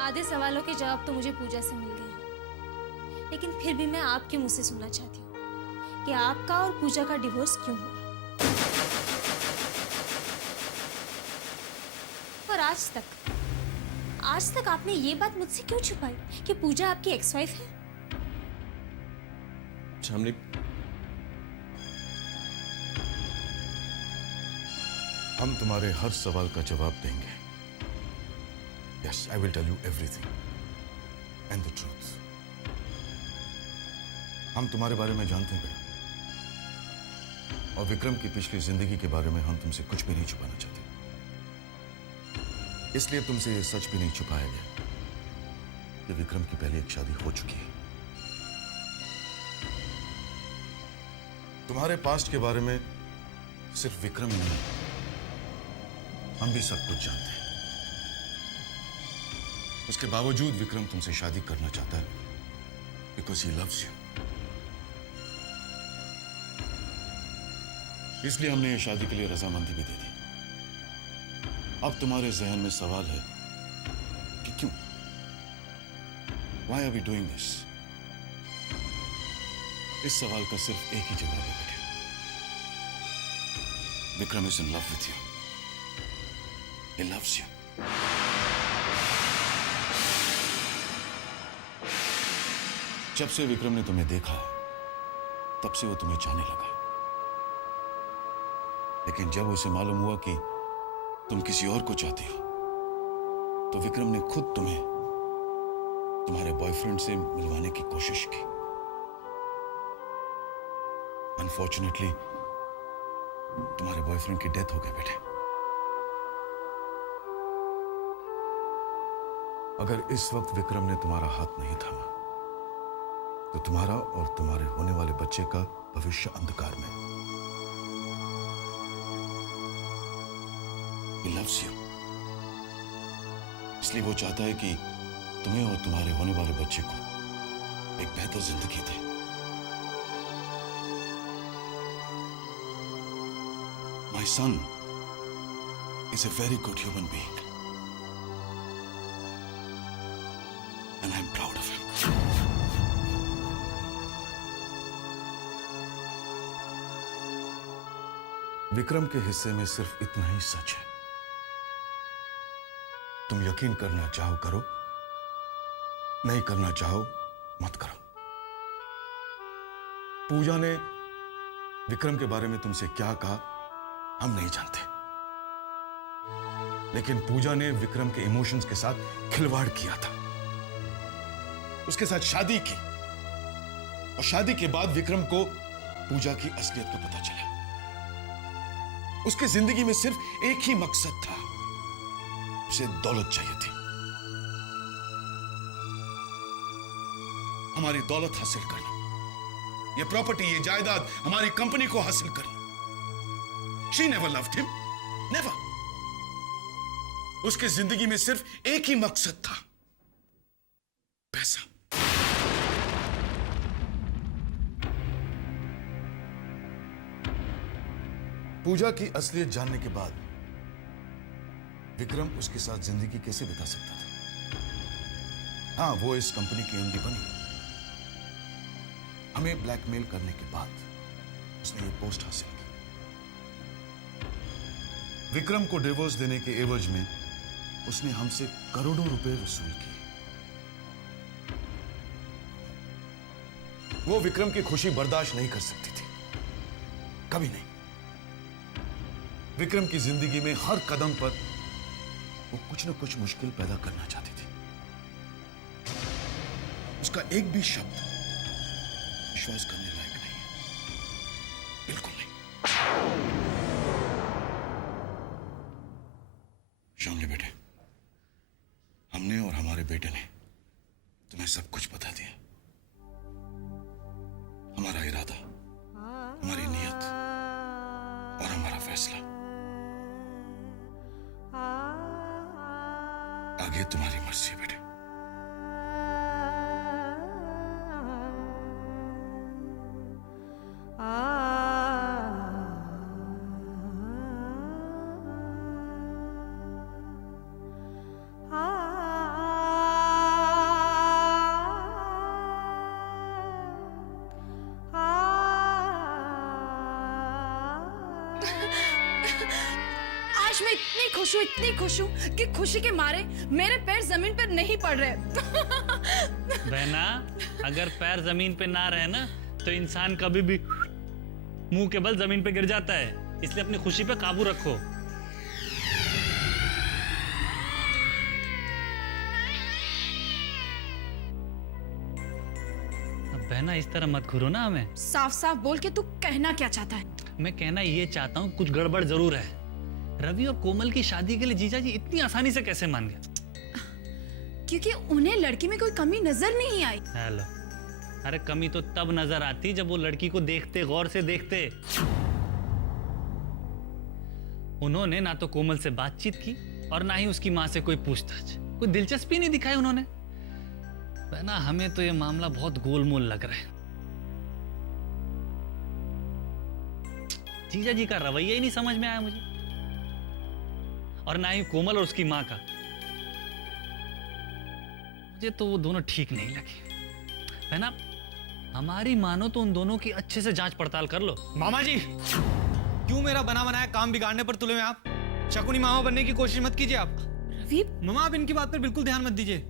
आधे सवालों के जवाब तो मुझे पूजा से मिल गए हैं, लेकिन फिर भी मैं आपके मुंह से सुनना चाहती हूँ कि आपका और पूजा का डिवोर्स क्यों हुआ? आज तक आपने ये बात मुझसे क्यों छुपाई कि पूजा आपकी एक्स वाइफ है? शामली, हम तुम्हारे हर सवाल का जवाब देंगे। Yes, I will tell you everything and the truth. हम तुम्हारे बारे में जानते हैं बेटा, और विक्रम की पिछली जिंदगी के बारे में हम तुमसे कुछ भी नहीं छुपाना चाहते। इसलिए तुमसे यह सच भी नहीं छुपाया गया कि विक्रम की पहले एक शादी हो चुकी है। तुम्हारे पास्ट के बारे में सिर्फ विक्रम ही नहीं, हम भी सब कुछ जानते हैं। उसके बावजूद विक्रम तुमसे शादी करना चाहता है बिकॉज ही लव्स यू। इसलिए हमने ये शादी के लिए रजामंदी भी दे दी। अब तुम्हारे जहन में सवाल है कि क्यों? Why are we doing this? इस सवाल का सिर्फ एक ही जवाब है बेटे। Vikram is in love with you. He loves you. जब से विक्रम ने तुम्हें देखा है, तब से वो तुम्हें चाहने लगा। लेकिन जब उसे मालूम हुआ कि तुम किसी और को चाहती हो, तो विक्रम ने खुद तुम्हें तुम्हारे बॉयफ्रेंड से मिलवाने की कोशिश की। अनफॉर्चुनेटली तुम्हारे बॉयफ्रेंड की डेथ हो गई बेटे। अगर इस वक्त विक्रम ने तुम्हारा हाथ नहीं थामा, तो तुम्हारा और तुम्हारे होने वाले बच्चे का भविष्य अंधकार में। He loves you. इसलिए वो चाहता है कि तुम्हें और तुम्हारे होने वाले बच्चे को एक बेहतर जिंदगी दे। My son is a very good human being, and I'm proud of him. Vikram के हिस्से में सिर्फ इतना ही सच है। तुम यकीन करना चाहो करो, नहीं करना चाहो मत करो। पूजा ने विक्रम के बारे में तुमसे क्या कहा हम नहीं जानते, लेकिन पूजा ने विक्रम के इमोशंस के साथ खिलवाड़ किया था, उसके साथ शादी की, और शादी के बाद विक्रम को पूजा की असलियत का पता चला। उसकी जिंदगी में सिर्फ एक ही मकसद था, उसे दौलत चाहिए थी, हमारी दौलत हासिल करना, ये प्रॉपर्टी, ये जायदाद, हमारी कंपनी को हासिल करना। She never loved him, never. उसके जिंदगी में सिर्फ एक ही मकसद था, पैसा। पूजा की असलियत जानने के बाद विक्रम उसके साथ जिंदगी कैसे बिता सकता था? हाँ, वो इस कंपनी की एमडी बनी। हमें ब्लैकमेल करने के बाद उसने ये पोस्ट हासिल की। विक्रम को डिवोर्स देने के एवज में उसने हमसे करोड़ों रुपए वसूल किए। वो विक्रम की खुशी बर्दाश्त नहीं कर सकती थी, कभी नहीं। विक्रम की जिंदगी में हर कदम पर वो कुछ न कुछ मुश्किल पैदा करना चाहती थी। उसका एक भी शब्द विश्वास करने लायक नहीं है, बिल्कुल नहीं। शामली बेटे, हमने और हमारे बेटे ने तुम्हें सब कुछ बता दिया। हमारा इरादा, हमारी नीयत और हमारा फैसला। आगे तुम्हारी मर्जी बेटे। आज मैं इतनी खुश हूँ कि खुशी के मारे मेरे पैर जमीन पर नहीं पड़ रहे। बहना, अगर पैर जमीन पे ना रहे ना तो इंसान कभी भी मुंह के बल जमीन पे गिर जाता है, इसलिए अपनी खुशी पे काबू रखो। अब बहना इस तरह मत घूरो ना हमें। साफ साफ बोल के तू कहना क्या चाहता है? मैं कहना ये चाहता हूँ कुछ गड़बड़ जरूर है। रवि और कोमल की शादी के लिए जीजा जी इतनी आसानी से कैसे मान गए? क्योंकि उन्हें लड़की में कोई कमी नजर नहीं आई। हेलो, अरे कमी तो तब नजर आती जब वो लड़की को देखते, गौर से देखते। उन्होंने ना तो कोमल से बातचीत की और ना ही उसकी माँ से कोई पूछताछ, कोई दिलचस्पी नहीं दिखाई उन्होंने। ना हमें तो ये मामला बहुत गोलमोल लग रहा है। जीजा जी का रवैया ही नहीं समझ में आया मुझे, और ना ही कोमल और उसकी माँ का। मुझे तो वो दोनों ठीक नहीं लगे। है ना, हमारी मानो तो उन दोनों की अच्छे से जांच पड़ताल कर लो। मामा जी, क्यों मेरा बना बनाया काम बिगाड़ने पर तुले में आप? शकुनी मामा बनने की कोशिश मत कीजिए आप। रवि, मामा आप इनकी बात पर बिल्कुल ध्यान मत दीजिए।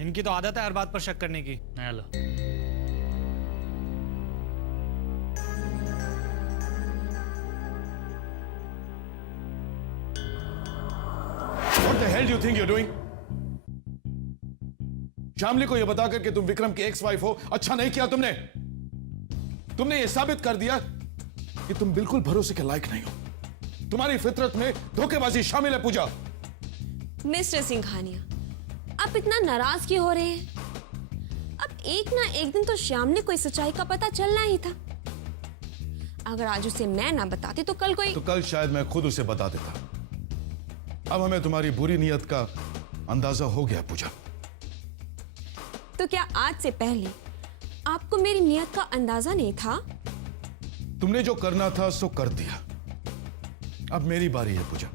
इनकी तो आदत है हर बात पर शक करने की। Hello, What the hell do you think you're doing? Shamli को यह बताकर कि तुम विक्रम की एक्स वाइफ हो, अच्छा नहीं किया तुमने। तुमने यह साबित कर दिया कि तुम बिल्कुल भरोसे के लायक नहीं हो। तुम्हारी फितरत में धोखेबाजी शामिल है पूजा। मिस्टर सिंघानिया, आप इतना नाराज क्यों हो रहे हैं? अब एक ना एक दिन तो श्यामली को इस सच्चाई का पता चलना ही था। अगर आज उसे मैं ना बताती तो कल कोई। तो कल शायद मैं खुद उसे बता देता। अब हमें तुम्हारी बुरी नीयत का अंदाजा हो गया पूजा। तो क्या आज से पहले आपको मेरी नीयत का अंदाजा नहीं था? तुमने जो करना था सो कर दिया। अब मेरी बारी है पूजा।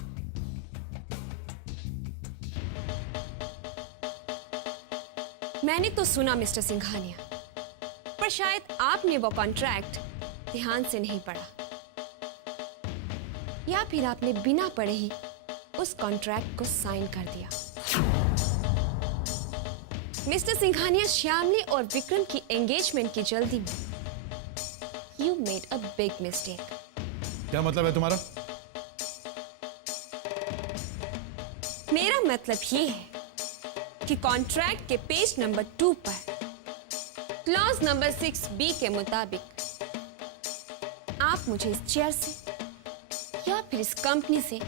मैंने तो सुना मिस्टर सिंघानिया, पर शायद आपने वो कॉन्ट्रैक्ट ध्यान से नहीं पढ़ा, या फिर आपने बिना पढ़े ही उस कॉन्ट्रैक्ट को साइन कर दिया। मिस्टर सिंघानिया, श्यामली और विक्रम की एंगेजमेंट की जल्दी में you made a big mistake. क्या मतलब है तुम्हारा? मेरा मतलब ये है कि कॉन्ट्रैक्ट के पेज नंबर 2 पर क्लॉज नंबर 6B के मुताबिक आप मुझे इस चेयर से या फिर इस कंपनी से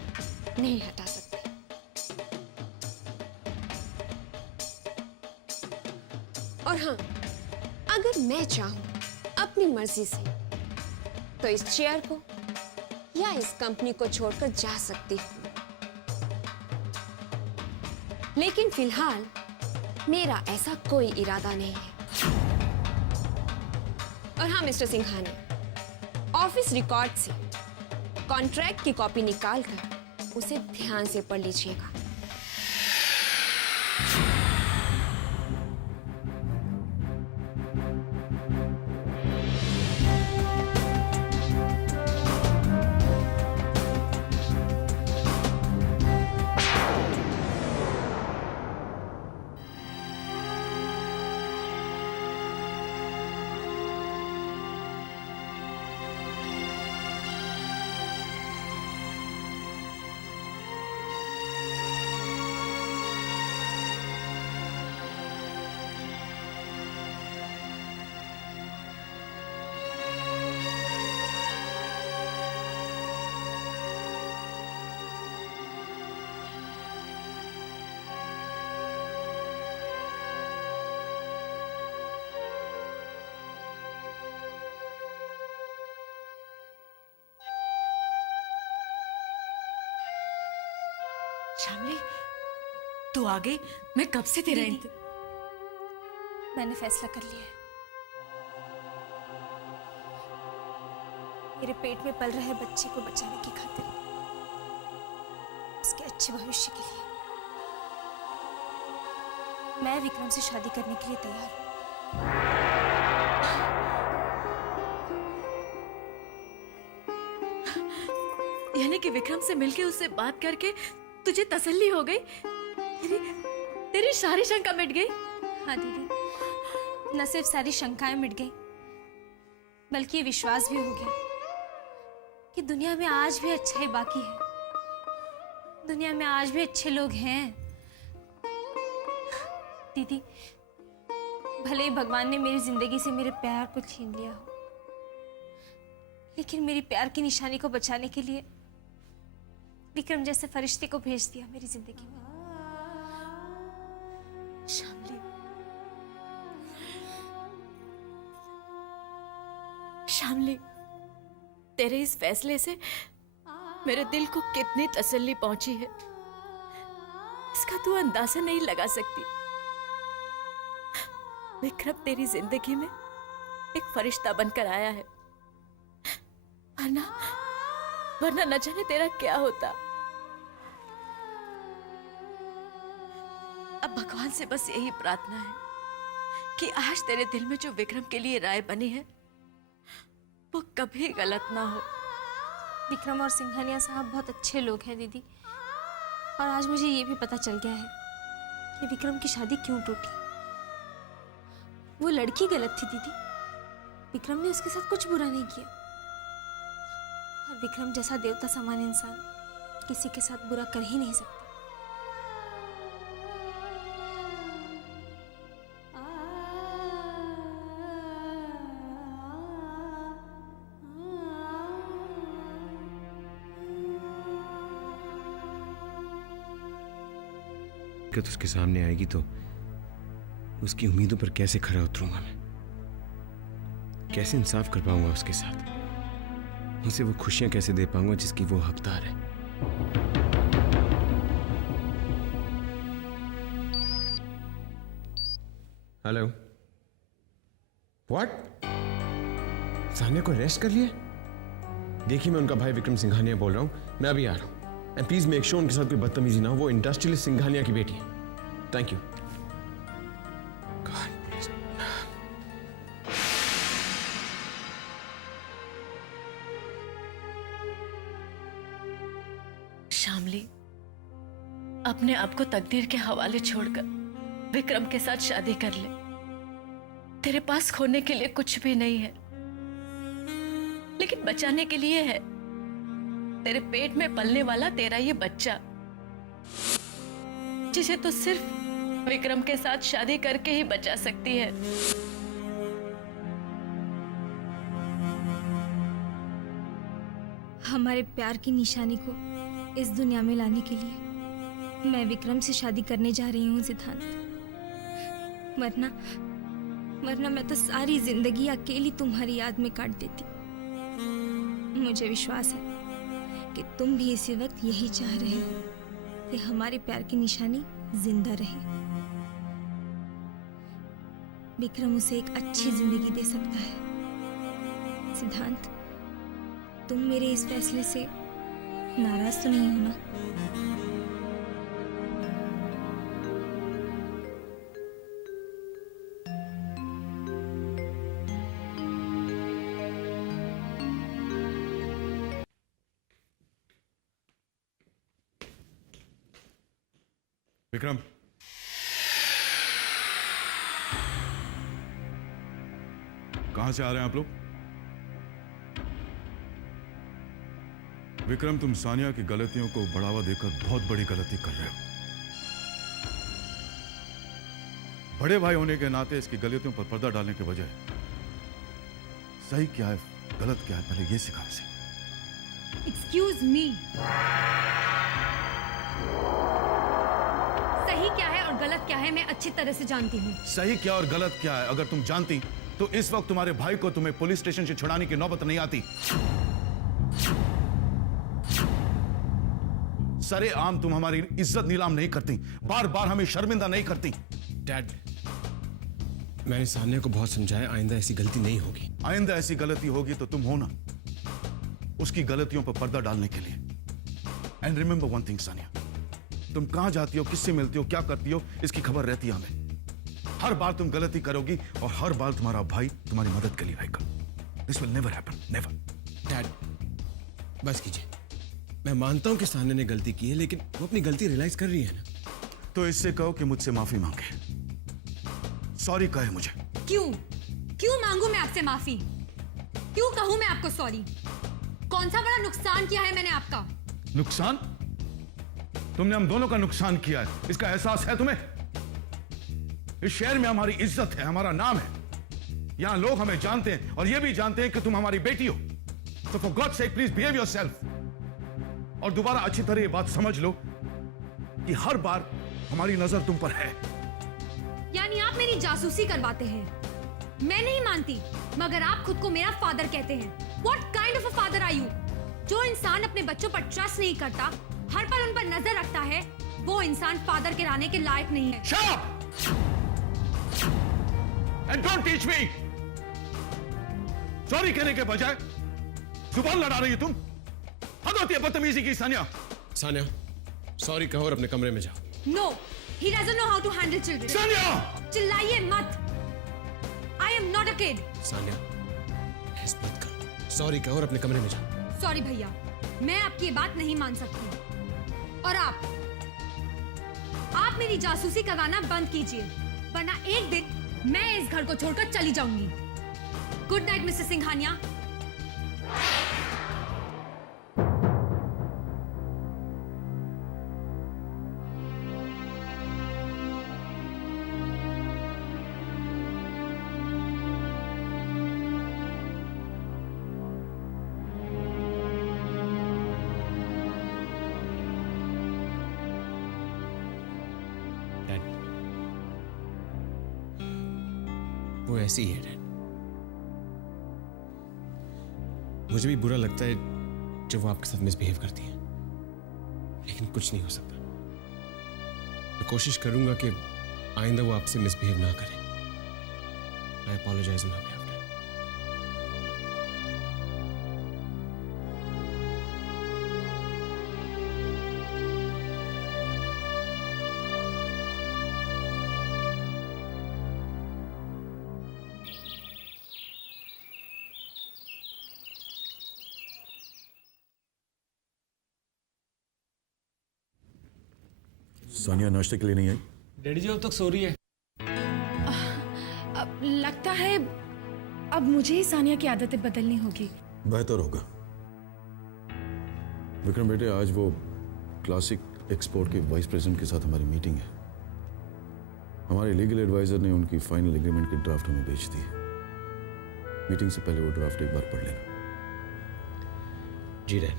नहीं हटा सकते। और हाँ, अगर मैं चाहूं अपनी मर्जी से तो इस चेयर को या इस कंपनी को छोड़कर जा सकती हूं, लेकिन फिलहाल मेरा ऐसा कोई इरादा नहीं है। और हाँ मिस्टर सिंघानिया, ऑफिस रिकॉर्ड से कॉन्ट्रैक्ट की कॉपी निकालकर उसे ध्यान से पढ़ लीजिएगा। श्यामली, तू आ गई? मैं कब से तेरा मैंने फैसला कर लिया है। मेरे पेट में पल रहे बच्चे को बचाने की खातिर, उसके अच्छे भविष्य के लिए मैं विक्रम से शादी करने के लिए तैयार हूं। यानी कि विक्रम से मिलके उससे बात करके तुझे तसल्ली हो गई, तेरी सारी शंका मिट गई। हाँ दीदी, न सिर्फ सारी शंकाएं मिट गई बल्कि ये विश्वास भी हो गया कि दुनिया में आज भी अच्छाई बाकी है, दुनिया में आज भी अच्छे लोग हैं। दीदी, भले ही भगवान ने मेरी जिंदगी से मेरे प्यार को छीन लिया हो, लेकिन मेरी प्यार की निशानी को बचाने के लिए विक्रम जैसे फरिश्ते को भेज दिया मेरी जिंदगी में। शामली, शामली, तेरे इस फैसले से मेरे दिल को कितनी तसल्ली पहुंची है, इसका तू अंदाजा नहीं लगा सकती। विक्रम तेरी जिंदगी में एक फरिश्ता बनकर आया है, वरना न जाने तेरा क्या होता। अब भगवान से बस यही प्रार्थना है कि आज तेरे दिल में जो विक्रम के लिए राय बनी है वो कभी गलत ना हो। विक्रम और सिंघानिया साहब बहुत अच्छे लोग हैं दीदी, और आज मुझे ये भी पता चल गया है कि विक्रम की शादी क्यों टूटी। वो लड़की गलत थी दीदी, विक्रम ने उसके साथ कुछ बुरा नहीं किया, और विक्रम जैसा देवता समान इंसान किसी के साथ बुरा कर ही नहीं सकता। दिक्कत उसके सामने आएगी तो उसकी उम्मीदों पर कैसे खरा उतरूंगा मैं, कैसे इंसाफ कर पाऊंगा उसके साथ, उसे वो खुशियां कैसे दे पाऊंगा जिसकी वो हकदार है। Hello, what? सानिया को अरेस्ट कर लिया? देखिए, मैं उनका भाई विक्रम सिंघानिया बोल रहा हूं, मैं अभी आ रहा हूं। एंड प्लीज मेक श्योर उनके साथ कोई बदतमीजी ना हो, वो इंडस्ट्रियलिस्ट सिंघानिया की बेटी है। Thank you. शामली, अपने आप को तकदीर के हवाले छोड़कर विक्रम के साथ शादी कर ले। तेरे पास खोने के लिए कुछ भी नहीं है, लेकिन बचाने के लिए है। तेरे पेट में पलने वाला तेरा ये बच्चा, जिसे तो सिर्फ विक्रम के साथ शादी करके ही बचा सकती है। हमारे प्यार की निशानी को इस दुनिया में लाने के लिए मैं विक्रम से शादी करने जा रही हूँ सिद्धांत, वरना मैं तो सारी जिंदगी अकेली तुम्हारी याद में काट देती। मुझे विश्वास है कि तुम भी इसी वक्त यही चाह रहे हो कि हमारे प्यार की निशानी जिंदा रहे। विक्रम उसे एक अच्छी जिंदगी दे सकता है। सिद्धांत, तुम मेरे इस फैसले से नाराज तो नहीं हो ना? विक्रम, कहां से आ रहे हैं आप लोग? विक्रम, तुम सानिया की गलतियों को बढ़ावा देकर बहुत बड़ी गलती कर रहे हो। बड़े भाई होने के नाते इसकी गलतियों पर पर्दा डालने के बजाय सही क्या है, गलत क्या है, पहले ये सिखा उसे। एक्सक्यूज मी, सही क्या है और गलत क्या है मैं अच्छी तरह से जानती हूँ। सही क्या और गलत क्या है अगर तुम जानती तो इस वक्त तुम्हारे भाई को तुम्हें पुलिस स्टेशन से छुड़ाने की नौबत नहीं आती। सरे आम तुम हमारी इज्जत नीलाम नहीं करती, बार बार हमें शर्मिंदा नहीं करती। डैड, मैंने सानिया को बहुत समझाया, आइंदा ऐसी गलती नहीं होगी। आइंदा ऐसी गलती होगी तो तुम हो ना उसकी गलतियों पर पर्दा डालने के लिए। And remember one thing Sania, तुम कहां जाती हो, किससे मिलती हो, क्या करती हो, इसकी खबर रहती है हमें। हर बार तुम गलती करोगी और हर बार तुम्हारा भाई तुम्हारी मदद के लिए आएगा। This will never happen, never. Dad, बस कीजिए, मैं मानता हूं कि सान्या ने गलती की है, लेकिन वो अपनी गलती रियलाइज कर रही है ना। तो इससे कहो कि मुझसे माफी मांगे, सॉरी कहे मुझे। क्यों मांगू मैं आपसे माफी? क्यों कहूं मैं आपको सॉरी? कौन सा बड़ा नुकसान किया है मैंने आपका? नुकसान? तुमने हम दोनों का नुकसान किया है, इसका एहसास है तुम्हें? इस शहर में हमारी इज्जत है, हमारा नाम है, यहां लोग हमें जानते हैं और ये भी जानते हैं कि तुम हमारी बेटी हो। तो for God sake please behave yourself. और दोबारा अच्छी तरह ये बात समझ लो कि हर बार हमारी नजर तुम पर है। यानी आप मेरी जासूसी करवाते हैं? मैं नहीं मानती, मगर आप खुद को मेरा फादर कहते हैं। What kind of a father are you? जो इंसान अपने बच्चों पर ट्रस्ट नहीं करता, हर पल उन पर नजर रखता है, वो इंसान फादर कहलाने के लायक नहीं है। Shut up! And don't teach me! Sorry कहने के बजाय जुबान लड़ा रही हो तुम। हद होती है बदतमीजी की। सान्या, सॉरी कहो और अपने कमरे में जाओ। No, he doesn't know how to handle children. Sanya! चिल्लाइए मत। I am not a kid. Sanya, बहस मत करो। सॉरी कहो और अपने कमरे में जाओ। सॉरी भैया, मैं आपकी ये बात नहीं मान सकती। और आप मेरी जासूसी करवाना बंद कीजिए, वरना एक दिन मैं इस घर को छोड़कर चली जाऊंगी। Good night Mrs Singhania. वो ऐसी ही है डैड। मुझे भी बुरा लगता है जब वो आपके साथ मिसबिहेव करती है, लेकिन कुछ नहीं हो सकता। मैं कोशिश करूंगा कि आइंदा वो आपसे मिसबिहेव ना करे। I apologise on her behalf. Sania नाश्ते के लिए नहीं आई? डैडी जी अब तक सो रही है। अब लगता है अब मुझे ही सानिया की आदतें बदलनी होगी। बेहतर होगा। विक्रम बेटे, आज वो क्लासिक एक्सपोर्ट के वाइस प्रेसिडेंट के साथ हमारी मीटिंग है। हमारे लीगल एडवाइजर ने उनकी फाइनल एग्रीमेंट की ड्राफ्ट हमें भेज दी है। मीटिंग से पहले वो ड्राफ्ट एक बार पढ़ लेना। जी डैड।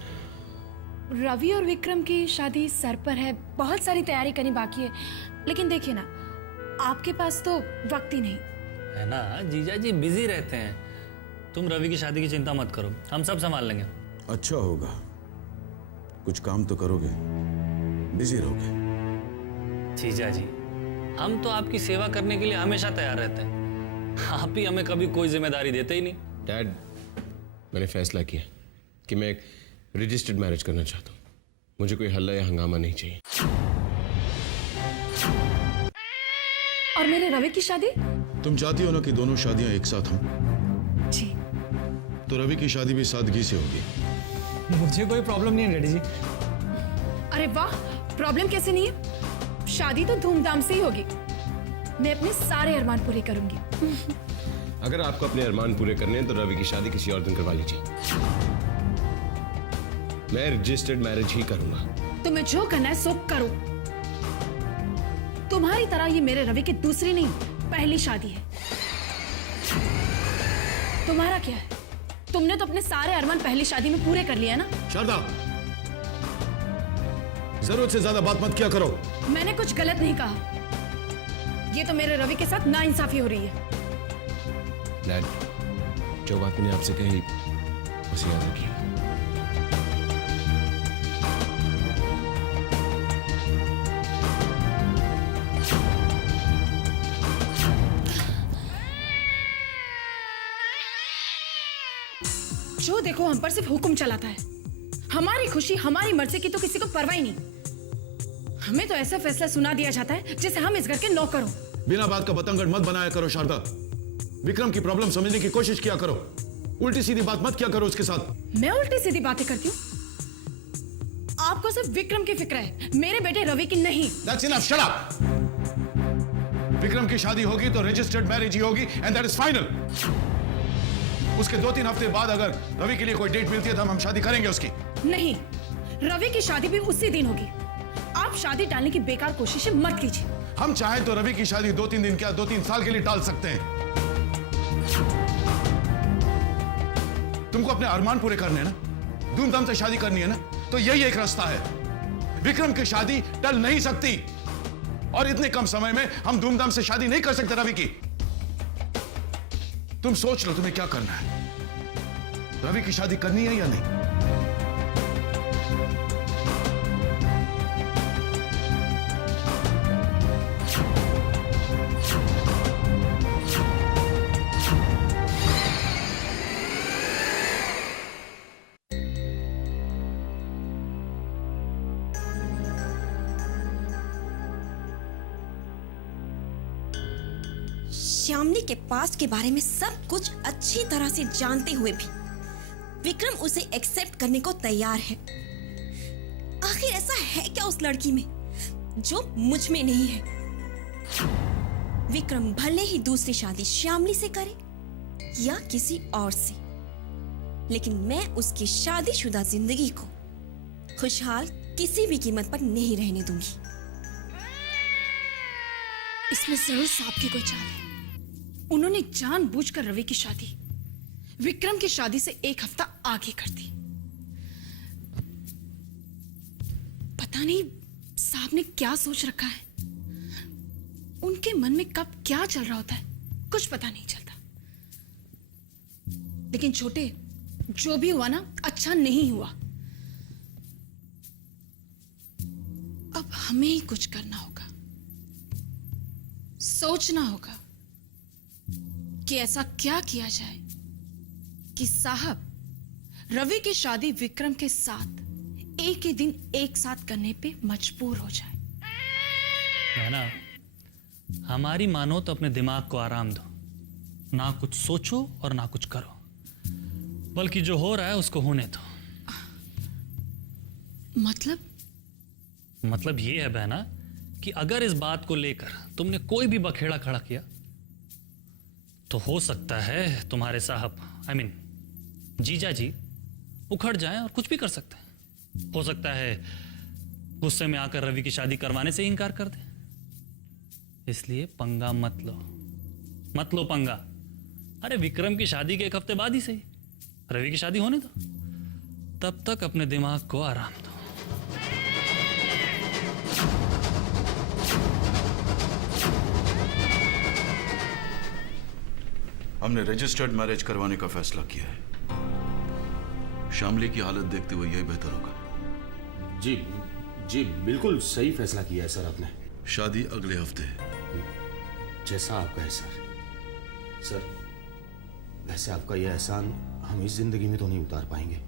रवि और विक्रम की शादी सर पर है, बहुत सारी तैयारी करनी बाकी है, लेकिन देखिए ना, आपके पास तो वक्त ही नहीं है ना। जीजा जी बिजी रहते हैं। तुम रवि की शादी की चिंता मत करो, हम सब संभाल लेंगे। अच्छा होगा, कुछ काम तो करोगे, बिजी रहोगे। जीजा जी, हम तो आपकी सेवा करने के लिए हमेशा तैयार रहते हैं। आप ही हमें कभी कोई जिम्मेदारी देते ही नहीं। डैड, मैंने फैसला किया कि मैं एक रजिस्टर्ड मैरिज करना चाहता हूँ। मुझे कोई हल्ला या हंगामा नहीं चाहिए। और मेरे रवि की शादी? तुम चाहती हो ना कि दोनों शादियां एक साथ हों? जी। तो रवि की शादी भी सादगी से होगी। मुझे कोई प्रॉब्लम नहीं है डैडी जी। अरे वाह, प्रॉब्लम कैसे नहीं है? शादी तो धूमधाम से ही होगी। मैं अपने सारे अरमान पूरे करूंगी। अगर आपको अपने अरमान पूरे करने हैं तो रवि की शादी किसी और दिन करवा लीजिए। मैं रजिस्टर्ड मैरिज ही करूंगा। तुम्हें जो करना है सो करो। तुम्हारी तरह ये मेरे रवि की दूसरी नहीं, पहली शादी है। तुम्हारा क्या है? तुमने तो अपने सारे अरमान पहली शादी में पूरे कर लिया ना। शारदा, जरूरत से ज्यादा बात मत किया करो। मैंने कुछ गलत नहीं कहा। ये तो मेरे रवि के साथ नाइंसाफी हो रही है। डैड, जो बात मैंने आपसे कही उसे याद रखिए। जो देखो हम पर सिर्फ हुक्म चलाता है। हमारी खुशी, हमारी मर्जी की तो किसी को परवाह ही नहीं। हमें तो ऐसा फैसला सुना दिया जाता है जैसे हम इस घर के नौकर हो। बिना बात का बतंगड़ मत बनाया करो शारदा। विक्रम की प्रॉब्लम समझने की कोशिश किया करो, उल्टी सीधी बात मत किया करो उसके साथ। मैं उल्टी सीधी बातें करती हूँ? आपको सिर्फ विक्रम की फिक्र है, मेरे बेटे रवि की नहीं। That's enough, shut up! Vikram की शादी होगी तो रजिस्टर्ड मैरिज ही होगी एंड दैट इज फाइनल। उसके 2-3 हफ्ते बाद अगर रवि के लिए कोई डेट मिलती है तो हम शादी करेंगे उसकी। नहीं, रवि की शादी भी उसी दिन होगी। आप शादी टालने की बेकार कोशिशें मत कीजिए। हम चाहें तो रवि की शादी 2-3 दिन क्या 2-3 साल के लिए टाल सकते हैं। तुमको अपने अरमान पूरे करने हैं ना, धूमधाम से शादी करनी है ना, तो यही एक रास्ता है। विक्रम की शादी टल नहीं सकती और इतने कम समय में हम धूमधाम से शादी नहीं कर सकते रवि की। तुम सोच लो तुम्हें क्या करना है, रवि की शादी करनी है या नहीं। श्यामली के पास्ट के बारे में सब कुछ अच्छी तरह से जानते हुए भी विक्रम उसे एक्सेप्ट करने को तैयार है। आखिर ऐसा है क्या उस लड़की में जो मुझ में नहीं है? विक्रम भले ही दूसरी शादी श्यामली से करे या किसी और से, लेकिन मैं उसकी शादीशुदा जिंदगी को खुशहाल किसी भी कीमत पर नहीं रहने दूंगी। इसमें जरूर सांप की कोई चाल है। उन्होंने जानबूझकर रवि की शादी विक्रम की शादी से 1 हफ्ता आगे कर दी। पता नहीं साहब ने क्या सोच रखा है। उनके मन में कब क्या चल रहा होता है कुछ पता नहीं चलता। लेकिन छोटे, जो भी हुआ ना, अच्छा नहीं हुआ। अब हमें ही कुछ करना होगा, सोचना होगा कि ऐसा क्या किया जाए कि साहब रवि की शादी विक्रम के साथ एक ही दिन एक साथ करने पे मजबूर हो जाए। बहना, हमारी मानो तो अपने दिमाग को आराम दो, ना कुछ सोचो और ना कुछ करो, बल्कि जो हो रहा है उसको होने दो। मतलब ये है बहना कि अगर इस बात को लेकर तुमने कोई भी बखेड़ा खड़ा किया तो हो सकता है तुम्हारे साहब जीजा जी उखड़ जाएं और कुछ भी कर सकते हैं। हो सकता है गुस्से में आकर रवि की शादी करवाने से इनकार कर दें। इसलिए पंगा मत लो पंगा। अरे विक्रम की शादी के 1 हफ्ते बाद ही सही रवि की शादी होने दो, तब तक अपने दिमाग को आराम दो। हमने रजिस्टर्ड मैरिज करवाने का फैसला किया है। श्यामली की हालत देखते हुए यही बेहतर होगा। जी बिल्कुल सही फैसला किया है सर आपने। शादी अगले हफ्ते है। जैसा आपका है सर। वैसे आपका यह एहसान हम इस जिंदगी में तो नहीं उतार पाएंगे।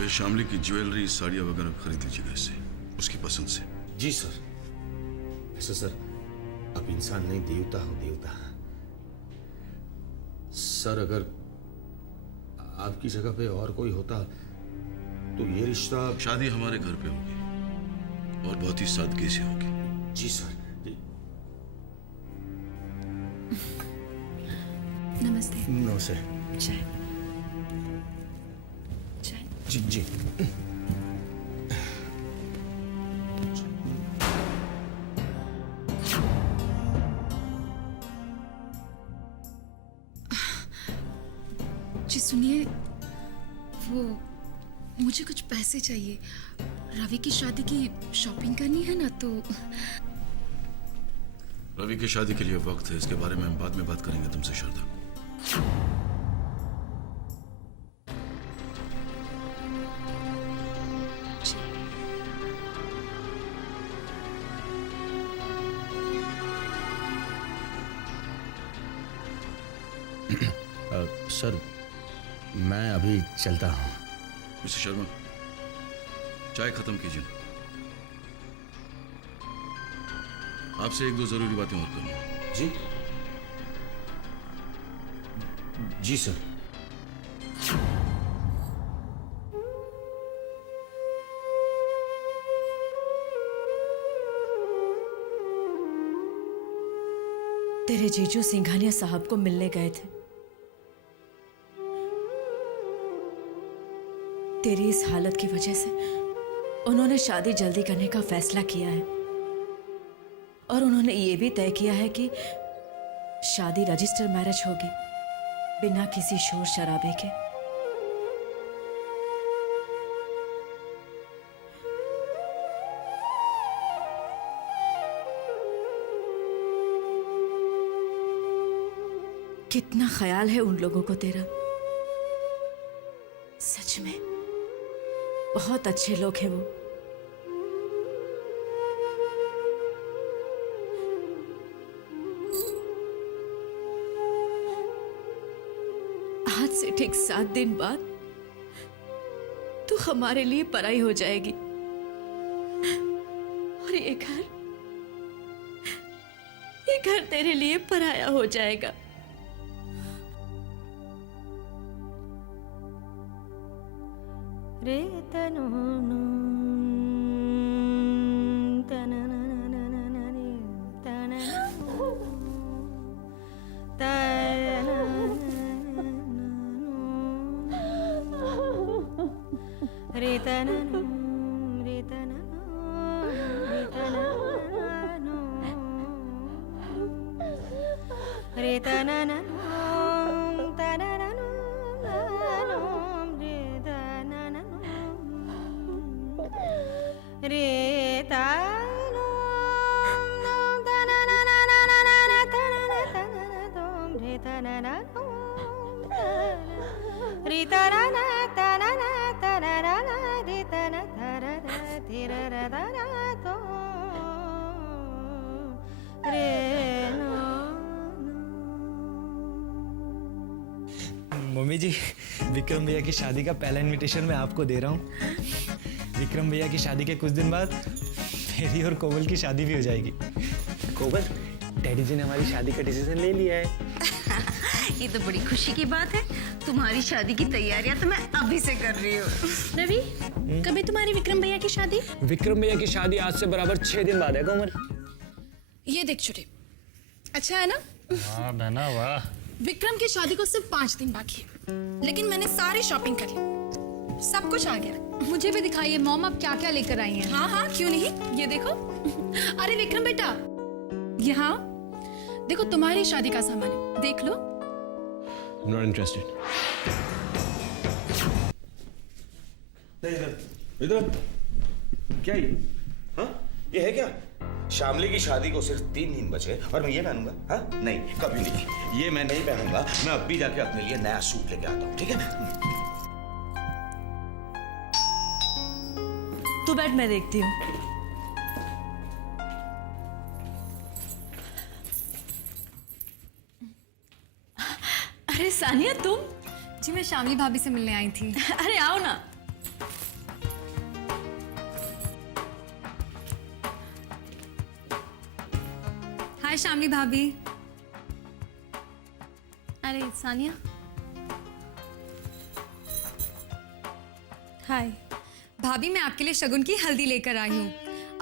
ये श्यामली की ज्वेलरी, साड़ियां वगैरह खरीद लीजिएगा इससे, उसकी पसंद से। जी सर। ऐसा सर, अब इंसान नहीं देवता हो देवता। सर अगर आपकी जगह पे और कोई होता तो ये रिश्ता। शादी हमारे घर पे होगी और बहुत ही सादगी से होगी। जी सर। नमस्ते। नमस्ते। चाय। जी। जी सुनिए, वो मुझे कुछ पैसे चाहिए। रवि की शादी की शॉपिंग करनी है ना, तो रवि की शादी के लिए वक्त है, इसके बारे में हम बाद में बात करेंगे तुमसे शारदा। सर मैं अभी चलता हूँ। मिस्टर शर्मा, चाय खत्म कीजिए। आपसे 1-2 जरूरी बातें और करनी है। जी सर। तेरे जीजू सिंघानिया साहब को मिलने गए थे। तेरी इस हालत की वजह से उन्होंने शादी जल्दी करने का फैसला किया है और उन्होंने ये भी तय किया है कि शादी रजिस्टर मैरिज होगी, बिना किसी शोर शराबे के। कितना ख्याल है उन लोगों को तेरा। सच में बहुत अच्छे लोग हैं वो। आज से ठीक 7 दिन बाद तू हमारे लिए पराई हो जाएगी और ये घर तेरे लिए पराया हो जाएगा। रे तनु मम्मी जी, विक्रम भैया की शादी का पहला इनविटेशन मैं आपको दे रहा हूँ। विक्रम भैया की शादी के कुछ दिन बाद मेरी और कोमल की शादी भी हो जाएगी। कोमल, डैडी जी ने हमारी शादी का डिसीजन ले लिया है। ये तो बड़ी खुशी की बात है। तुम्हारी शादी की तैयारियां तो मैं अभी से कर रही हूँ। रवि, कभी तुम्हारी विक्रम भैया की शादी? विक्रम भैया की शादी आज से बराबर 6 दिन बाद है कोमल। ये देख छोटे, अच्छा है ना? वाह बहना वाह। विक्रम की शादी को सिर्फ 5 दिन बाकी है, लेकिन मैंने सारी शॉपिंग कर ली, सब कुछ आ गया। मुझे भी दिखाइए मॉम, आप क्या क्या लेकर आई हैं। हाँ हाँ, क्यों नहीं, ये देखो। अरे विक्रम बेटा, यहाँ देखो, तुम्हारी शादी का सामान है, देख लो। Not interested. इधर क्या ये? हाँ, ये है क्या? शामली की शादी को सिर्फ 3 दिन बचे और मैं ये पहनूंगा? हाँ, नहीं, कभी नहीं, ये मैं नहीं पहनूंगा। मैं अभी जाके अपने लिए नया सूट लेके आता हूँ, ठीक है? तू बैठ, मैं देखती हूँ। अरे सानिया, तुम? जी मैं शामली भाभी से मिलने आई थी। अरे आओ ना। हाय शामली भाभी। अरे सानिया। हाय भाभी, मैं आपके लिए शगुन की हल्दी लेकर आई हूँ।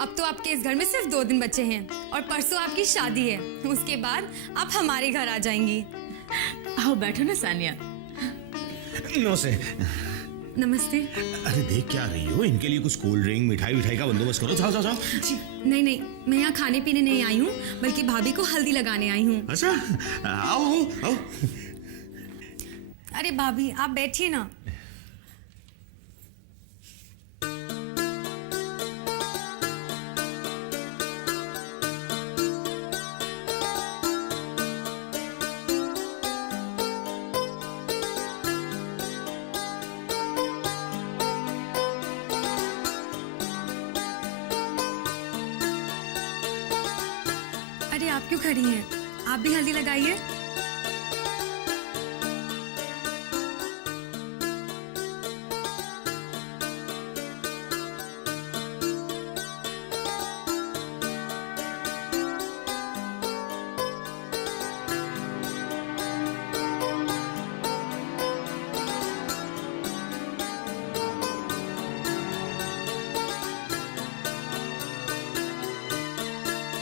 अब तो आपके इस घर में सिर्फ 2 दिन बचे हैं और परसों आपकी शादी है। उसके बाद आप हमारे घर आ जाएंगी। आओ बैठो ना सानिया। नमस्ते। नमस्ते। अरे देख क्या रही हो? इनके लिए कुछ कोल्ड ड्रिंक, मिठाई का बंदोबस्त करो। जाओ जाओ जाओ। जी नहीं, मैं यहाँ खाने पीने नहीं आई हूँ, बल्कि भाभी को हल्दी लगाने आई हूँ। अच्छा, आओ आओ। अरे भाभी, आप बैठिए ना। अरे आप क्यों खड़ी हैं? आप भी हल्दी लगाइए।